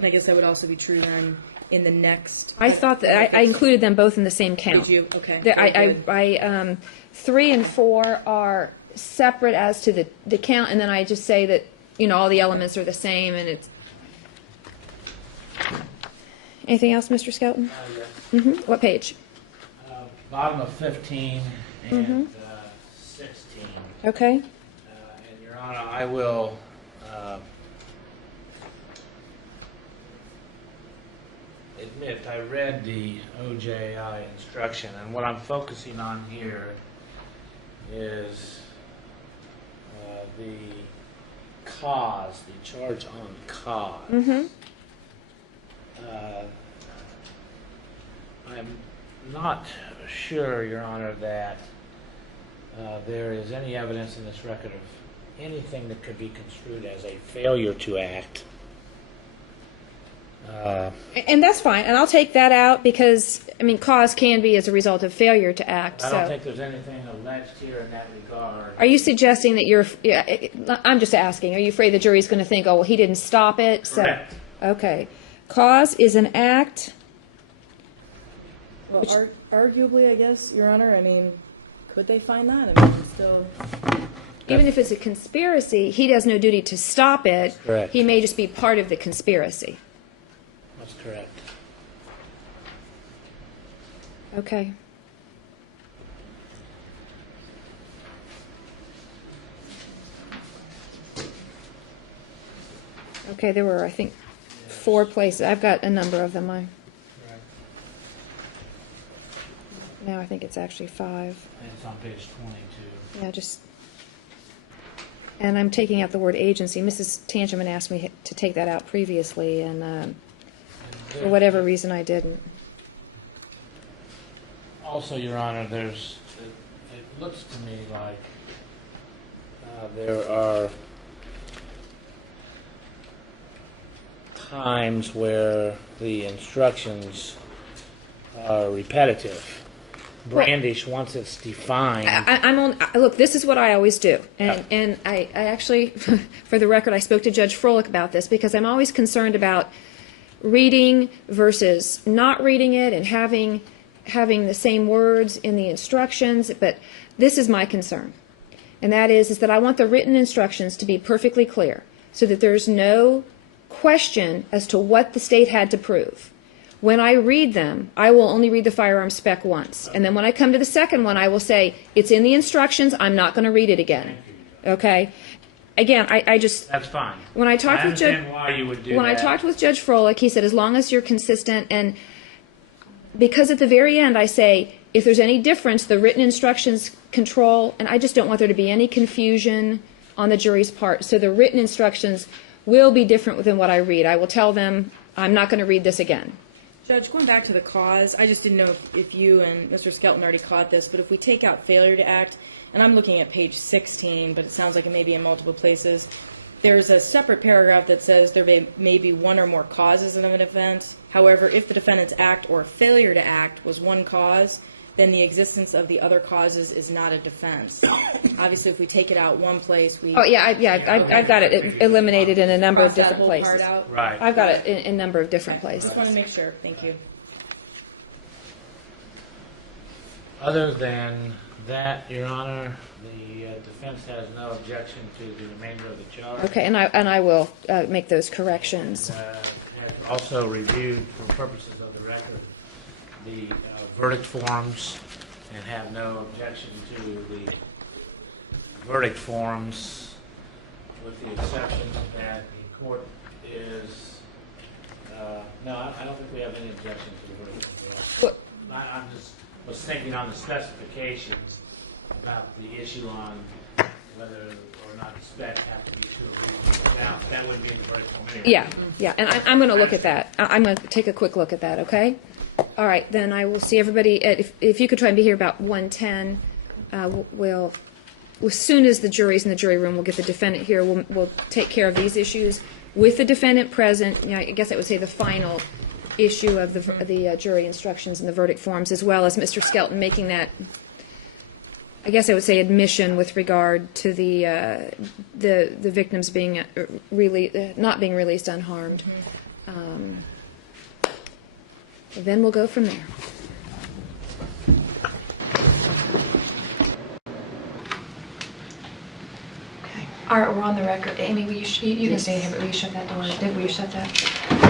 And I guess that would also be true then in the next. I thought that I included them both in the same count. Did you? Okay. There, very good. 3 and 4 are separate as to the count, and then I just say that, all the elements are the same, and it's. Anything else, Mr. Skelton? Yes. What page? Bottom of 15 and 16. Okay. And Your Honor, I will admit I read the OJI instruction, and what I'm focusing on here is the cause, the charge on cause. I'm not sure, Your Honor, that there is any evidence in this record of anything that could be construed as a failure to act. And that's fine, and I'll take that out because, cause can be as a result of failure to act. I don't So, think there's anything alleged here in that regard. are you suggesting that I'm just asking, are you afraid the jury's going to think, oh, well, he didn't stop it? Correct. So, okay. Cause is an act. Well, arguably, I guess, Your Honor. Could they find that? It's still. Even if it's a conspiracy, he has no duty to stop it. Correct. He may just be part of the conspiracy. That's correct. Okay. Okay, there were, I think, 4 places. I've got a number of them. Now I think it's actually 5. And it's on page 22. Yeah, and I'm taking out the word agency. Mrs. Tangeman asked me to take that out previously, and for whatever reason I didn't. Also, Your Honor, it looks to me like there are times where the instructions are repetitive. Brandish, once it's defined. Look, this is what I always do. And I actually, for the record, I spoke to Judge Froelich about this because I'm always concerned about reading versus not reading it and having the same words in the instructions. But this is my concern. And that is that I want the written instructions to be perfectly clear so that there's no question as to what the state had to prove. When I read them, I will only read the firearm spec once. And then when I come to the second one, I will say, it's in the instructions, I'm not going to read it again. Okay? Again, I just... That's fine. When I talked with Judge... why you would do when that. I talked with Judge Froelich, he said, as long as you're consistent, and because at the very end I say, if there's any difference, the written instructions control, and I just don't want there to be any confusion on the jury's part. So the written instructions will be different than what I read. I will tell them, I'm not going to read this again. Judge, going back to the cause, I just didn't know if you and Mr. Skelton already caught this, but if we take out failure to act, and I'm looking at page 16, but it sounds like it may be in multiple places, there's a separate paragraph that says there may be one or more causes of an offense. However, if the defendant's act or failure to act was one cause, then the existence of the other causes is not a defense. Obviously, if we take it out one place, we... Oh, I've got it eliminated in a number of different places. Right. I've got it in a number of different places. Just want to make sure. Thank you. Other than that, Your Honor, the defense has no objection to the remainder of the charge. Okay, and I will make those corrections. Has also reviewed, for purposes of the record, the verdict forms and have no objection to the verdict forms, with the exception that the court is... no, I don't think we have any objection to the verdict forms. I'm just was thinking on the specifications about the issue on whether or not the spec have to be true. That would be the verdict form anyway. Yeah, and I'm going to look at that. I'm going to take a quick look at that, okay? All right, then I will see everybody, if you could try and be here about 1:10, we'll, as soon as the jury's in the jury room, we'll get the defendant here. We'll take care of these issues with the defendant present. I guess I would say the final issue of the jury instructions and the verdict forms, as well as Mr. Skelton making that, I guess I would say, admission with regard to the victims being not being released unharmed. Then we'll go from there. All right, we're on the record. Amy, will you can stay here, but will you shut that door? Will you shut that?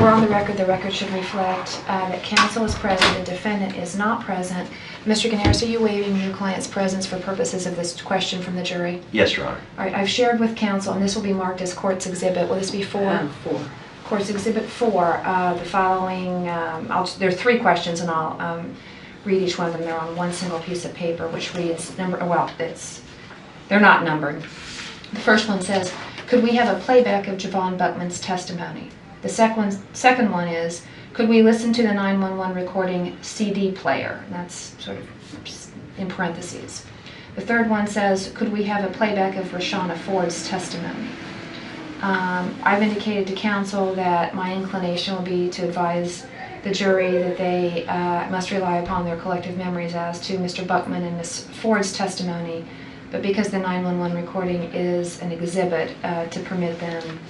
We're on the record. The record should reflect that counsel is present, the defendant is not present. Mr. Gounaris, are you waiving your client's presence for purposes of this question from the jury? Yes, Your Honor. All right, I've shared with counsel, and this will be marked as Court's Exhibit. Will this be 4? 4. Court's Exhibit 4, the following, there are 3 questions, and I'll read each one of them. They're on one single piece of paper, which reads, they're not numbered. The first one says, could we have a playback of Javon Buckman's testimony? The second one is, could we listen to the 911 recording CD player? And that's sort of in parentheses. The third one says, could we have a playback of Rashana Ford's testimony? I've indicated to counsel that my inclination will be to advise the jury that they must rely upon their collective memories as to Mr. Buckman and Ms. Ford's testimony, but because the 911 recording is an exhibit, to permit them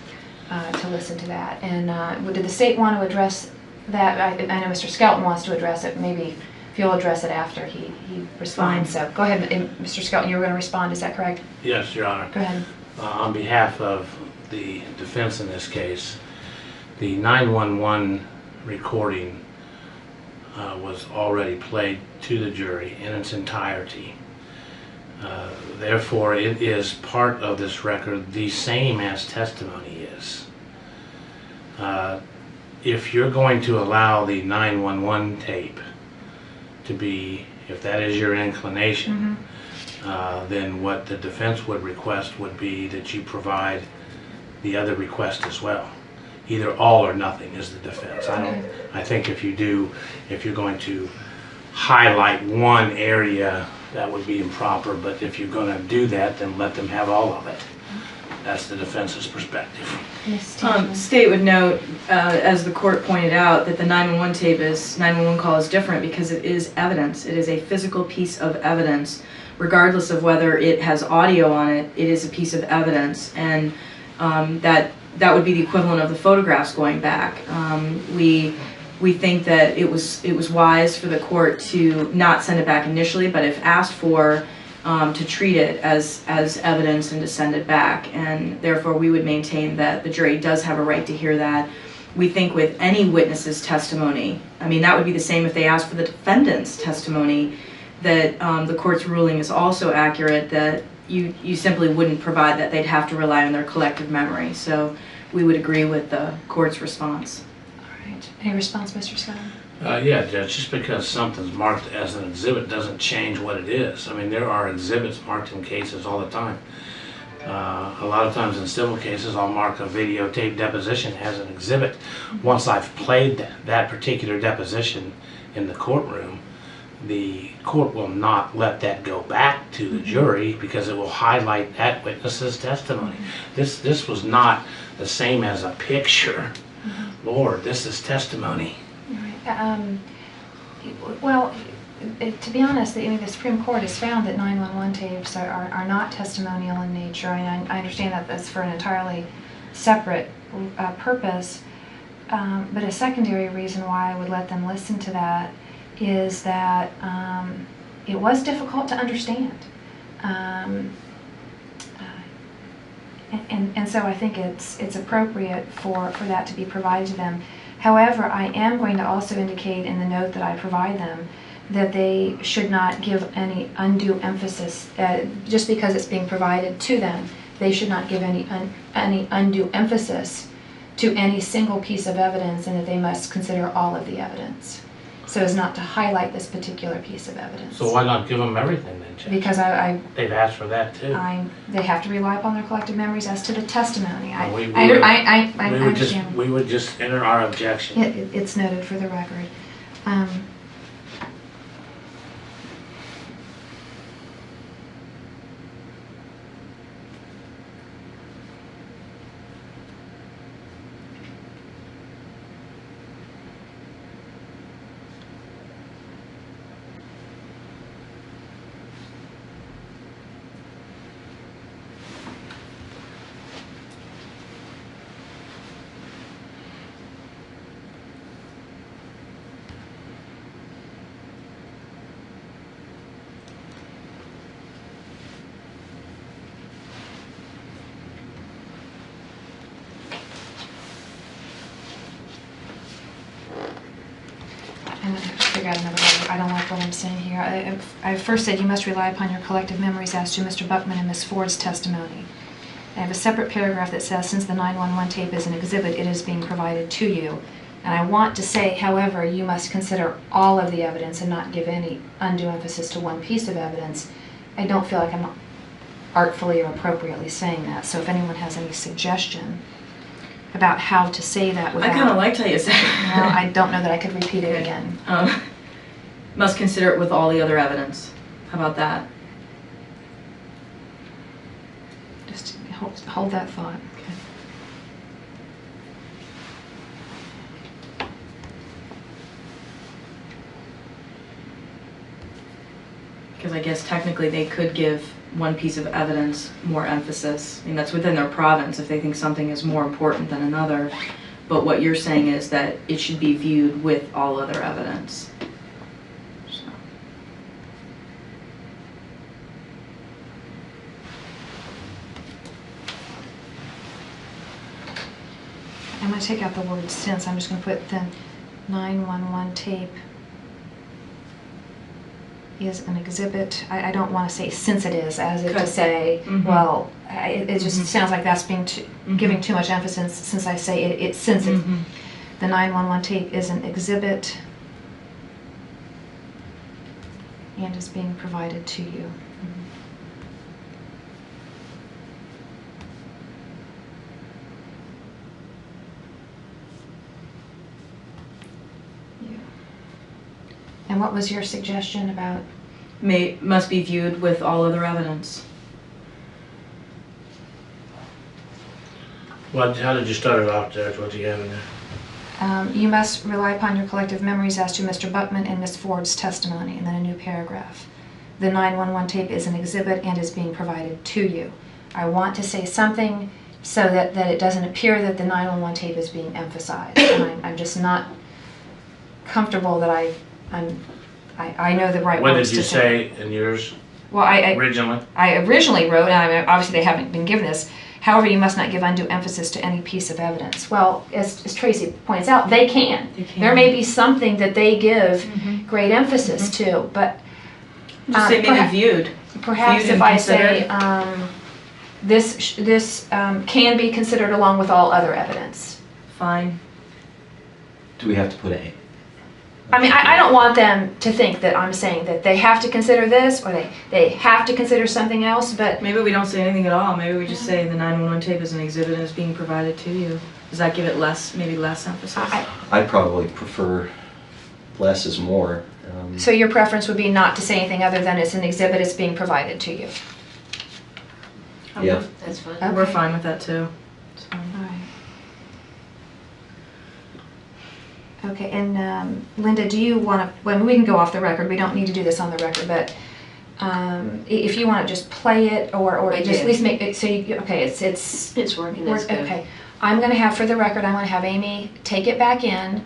to listen to that. And did the state want to address that? I know Mr. Skelton wants to address it. Maybe if you'll address it after he responds. So go ahead, Mr. Skelton, you were going to respond. Is that correct? Yes, Your Honor. Go ahead. On behalf of the defense in this case, the 911 recording was already played to the jury in its entirety. Therefore, it is part of this record the same as testimony is. If you're going to allow the 911 tape to be, if that is your inclination, then what the defense would request would be that you provide the other request as well. Either all or nothing is the defense. I think if you're going to highlight one area, that would be improper, but if you're going to do that, then let them have all of it. That's the defense's perspective. State would note, as the court pointed out, that the 911 call is different because it is evidence. It is a physical piece of evidence. Regardless of whether it has audio on it, it is a piece of evidence, and that would be the equivalent of the photographs going back. We think that it was wise for the court to not send it back initially, but if asked for, to treat it as evidence and to send it back. And therefore, we would maintain that the jury does have a right to hear that. We think with any witness's testimony, I mean, that would be the same if they asked for the defendant's testimony, that the court's ruling is also accurate, that you simply wouldn't provide that. They'd have to rely on their collective memory. So we would agree with the court's response. Any response, Mr. Scott? Yeah, Judge, just because something's marked as an exhibit doesn't change what it is. I mean, there are exhibits marked in cases all the time. A lot of times in civil cases, I'll mark a videotape deposition as an exhibit. Once I've played that particular deposition in the courtroom, the court will not let that go back to the jury because it will highlight that witness's testimony. This was not the same as a picture. Lord, this is testimony. Well, to be honest, the Supreme Court has found that 911 tapes are not testimonial in nature. I understand that that's for an entirely separate purpose, but a secondary reason why I would let them listen to that is that it was difficult to understand. And so I think it's appropriate for that to be provided to them. However, I am going to also indicate in the note that I provide them that they should not give any undue emphasis, just because it's being provided to them, they should not give any undue emphasis to any single piece of evidence, and that they must consider all of the evidence, so as not to highlight this particular piece of evidence. So why not give them everything then, Judge? Because they've asked for that too. They have to rely upon their collective memories as to the testimony. I understand. We would just enter our objection. It's noted for the record. figure out another way. I don't like what I'm saying here. I first said you must rely upon your collective memories as to Mr. Buckman and Ms. Ford's testimony. I have a separate paragraph that says, since the 911 tape is an exhibit, it is being provided to you. And I want to say, however, you must consider all of the evidence and not give any undue emphasis to one piece of evidence. I don't feel like I'm artfully or appropriately saying that. So if anyone has any suggestion about how to say that without... I kind of liked how you said it. Well, I don't know that I could repeat it again. Must consider it with all the other evidence. How about that? Just hold that thought. Because I guess technically they could give one piece of evidence more emphasis. I mean, that's within their province if they think something is more important than another. But what you're saying is that it should be viewed with all other evidence. So. I'm going to take out the word since. I'm just going to put the 911 tape is an exhibit. I don't want to say since it is, as if to say, well, it just sounds like that's being giving too much emphasis since I say it since it. The 911 tape is an exhibit and is being provided to you. And what was your suggestion about? Must be viewed with all other evidence. Well, how did you start it off, Judge? What do you have in there? You must rely upon your collective memories as to Mr. Buckman and Ms. Ford's testimony, and then a new paragraph. The 911 tape is an exhibit and is being provided to you. I want to say something so that it doesn't appear that the 911 tape is being emphasized. And I'm just not comfortable that I know the right What words did you to say. say in yours Well, originally? I originally wrote, and I mean, obviously they haven't been given this, however, you must not give undue emphasis to any piece of evidence. Well, as Tracy points out, they can. There may be something that they give great emphasis to, but... Just say maybe viewed. Perhaps viewed if I say, this can be considered along with all other evidence. Fine. Do we have to put a? I mean, I don't want them to think that I'm saying that they have to consider this or they have to consider something else, but... Maybe we don't say anything at all. Maybe we just say the 911 tape is an exhibit and is being provided to you. Does that give it maybe less emphasis? I'd probably prefer less is more. So your preference would be not to say anything other than it's an exhibit, it's being provided to you? Yeah. That's fine. Okay. We're fine with that too. It's fine. All right. Okay, and Linda, do you want to, well, we can go off the record, we don't need to do this on the record, but if you want to just play it or just at least make it, so you, okay, It's working, that's good. okay. I'm going to have, for the record, I'm going to have Amy take it back in,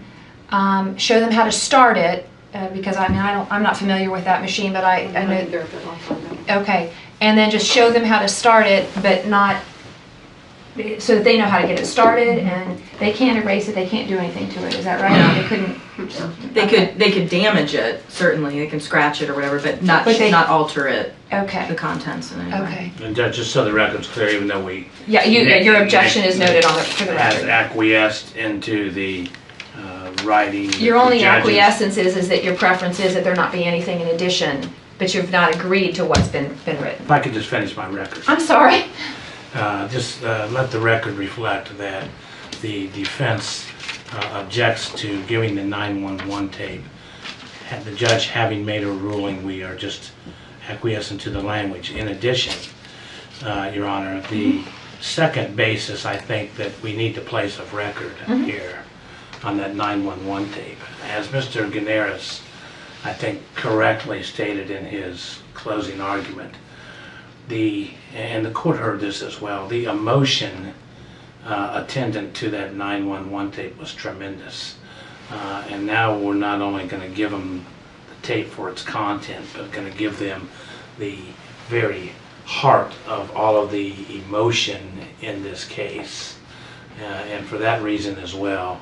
show them how to start it, because I mean, I'm not familiar with that machine, but I know, okay, and then just show them how to start it, but not, so that they know how to get it started, and they can't erase it, they can't do anything to it, is that right? No. They couldn't? They could damage it, certainly, they can scratch it or whatever, but not alter it, Okay. the contents in any way. Okay. And Judge, just so the record's clear, even though we... Yeah, your objection is noted on for the has record. acquiesced into the writing. Your only the judges- acquiescence is that your preference is that there not be anything in addition, but you've not agreed to what's been written. If I could just finish my record. I'm sorry. Just let the record reflect that the defense objects to giving the 911 tape. The judge having made a ruling, we are just acquiescent to the language. In addition, Your Honor, the second basis I think that we need to place of record here on that 911 tape. As Mr. Gounaris, I think, correctly stated in his closing argument, and the court heard this as well, the emotion attendant to that 911 tape was tremendous. And now we're not only going to give them the tape for its content, but going to give them the very heart of all of the emotion in this case. And for that reason as well,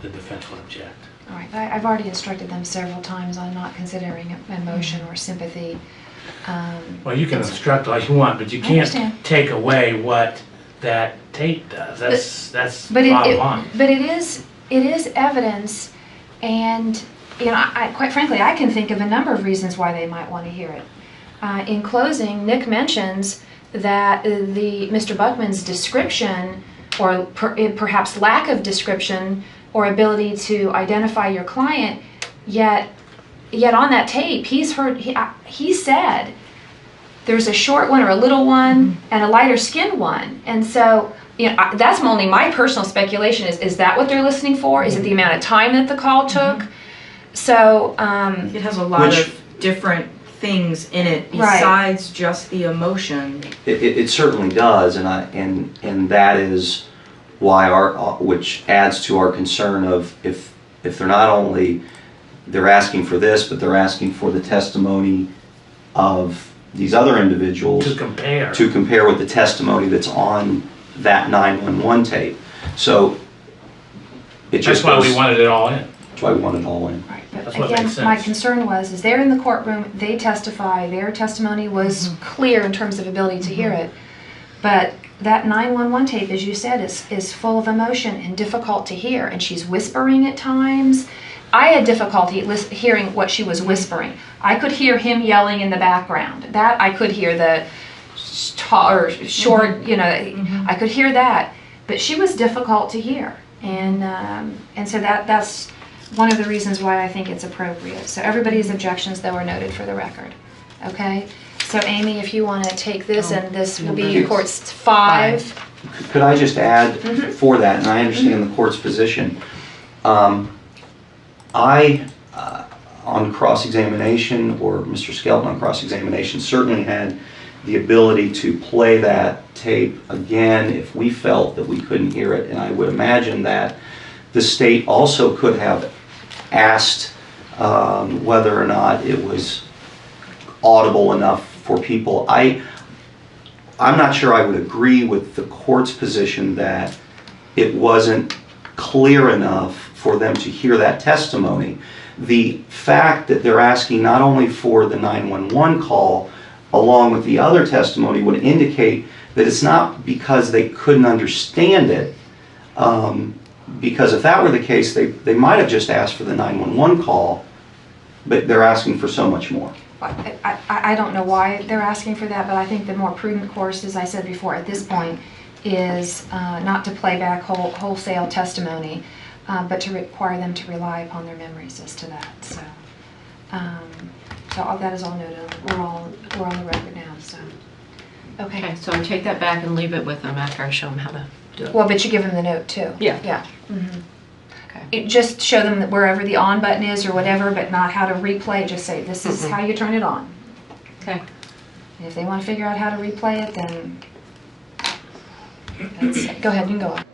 the defense would object. All right, I've already instructed them several times on not considering emotion or sympathy. Well, you can instruct all you want, but you I can't understand. take away what that tape does. That's But bottom line. but it is evidence, and you know, I quite frankly, I can think of a number of reasons why they might want to hear it. In closing, Nick mentions that Mr. Buckman's description, or perhaps lack of description or ability to identify your client, yet on that tape, he said there's a short one or a little one and a lighter skinned one. And so, you know, that's only my personal speculation. Is that what they're listening for? Is it the amount of time that the call took? So It has a lot of different things in it besides just the emotion. It certainly does, and that is why which adds to our concern of if they're not only they're asking for this, but they're asking for the testimony of these other individuals To compare. with the testimony that's on that 911 tape. So it just That's why we goes- wanted it all in. That's why we want it all in. right, but That's what again, makes sense. my concern is they're in the courtroom, they testify, their testimony was clear in terms of ability to hear it, but that 911 tape, as you said, is full of emotion and difficult to hear, and she's whispering at times. I had difficulty hearing what she was whispering. I could hear him yelling in the background. That I could hear the short, you know, I could hear that, but she was difficult to hear, and so that's one of the reasons why I think it's appropriate. So everybody's objections, though, are noted for the record. Okay. So Amy, if you want to take this, and this will be court's 5. Could I just add for that, and I understand the court's position. On cross-examination, or Mr. Skelton on cross-examination, certainly had the ability to play that tape again if we felt that we couldn't hear it, and I would imagine that the state also could have asked whether or not it was audible enough for people. I'm not sure I would agree with the court's position that it wasn't clear enough for them to hear that testimony. The fact that they're asking not only for the 911 call along with the other testimony would indicate that it's not because they couldn't understand it, because if that were the case, they might have just asked for the 911 call, but they're asking for so much more. I don't know why they're asking for that, but I think the more prudent course, as I said before, at this point, is not to play back wholesale testimony, but to require them to rely upon their memories as to that. So, so all that is all noted. We're on the record now. So, Okay, so I take that back and leave it with them after I show them how to do it. Well, but you give them the note too. Yeah. Yeah. Just show them that wherever the on button is or whatever, but not how to replay. Just say this is how you turn it on. Okay. And if they want to figure out how to replay it, then that's it. Go ahead, you can go on.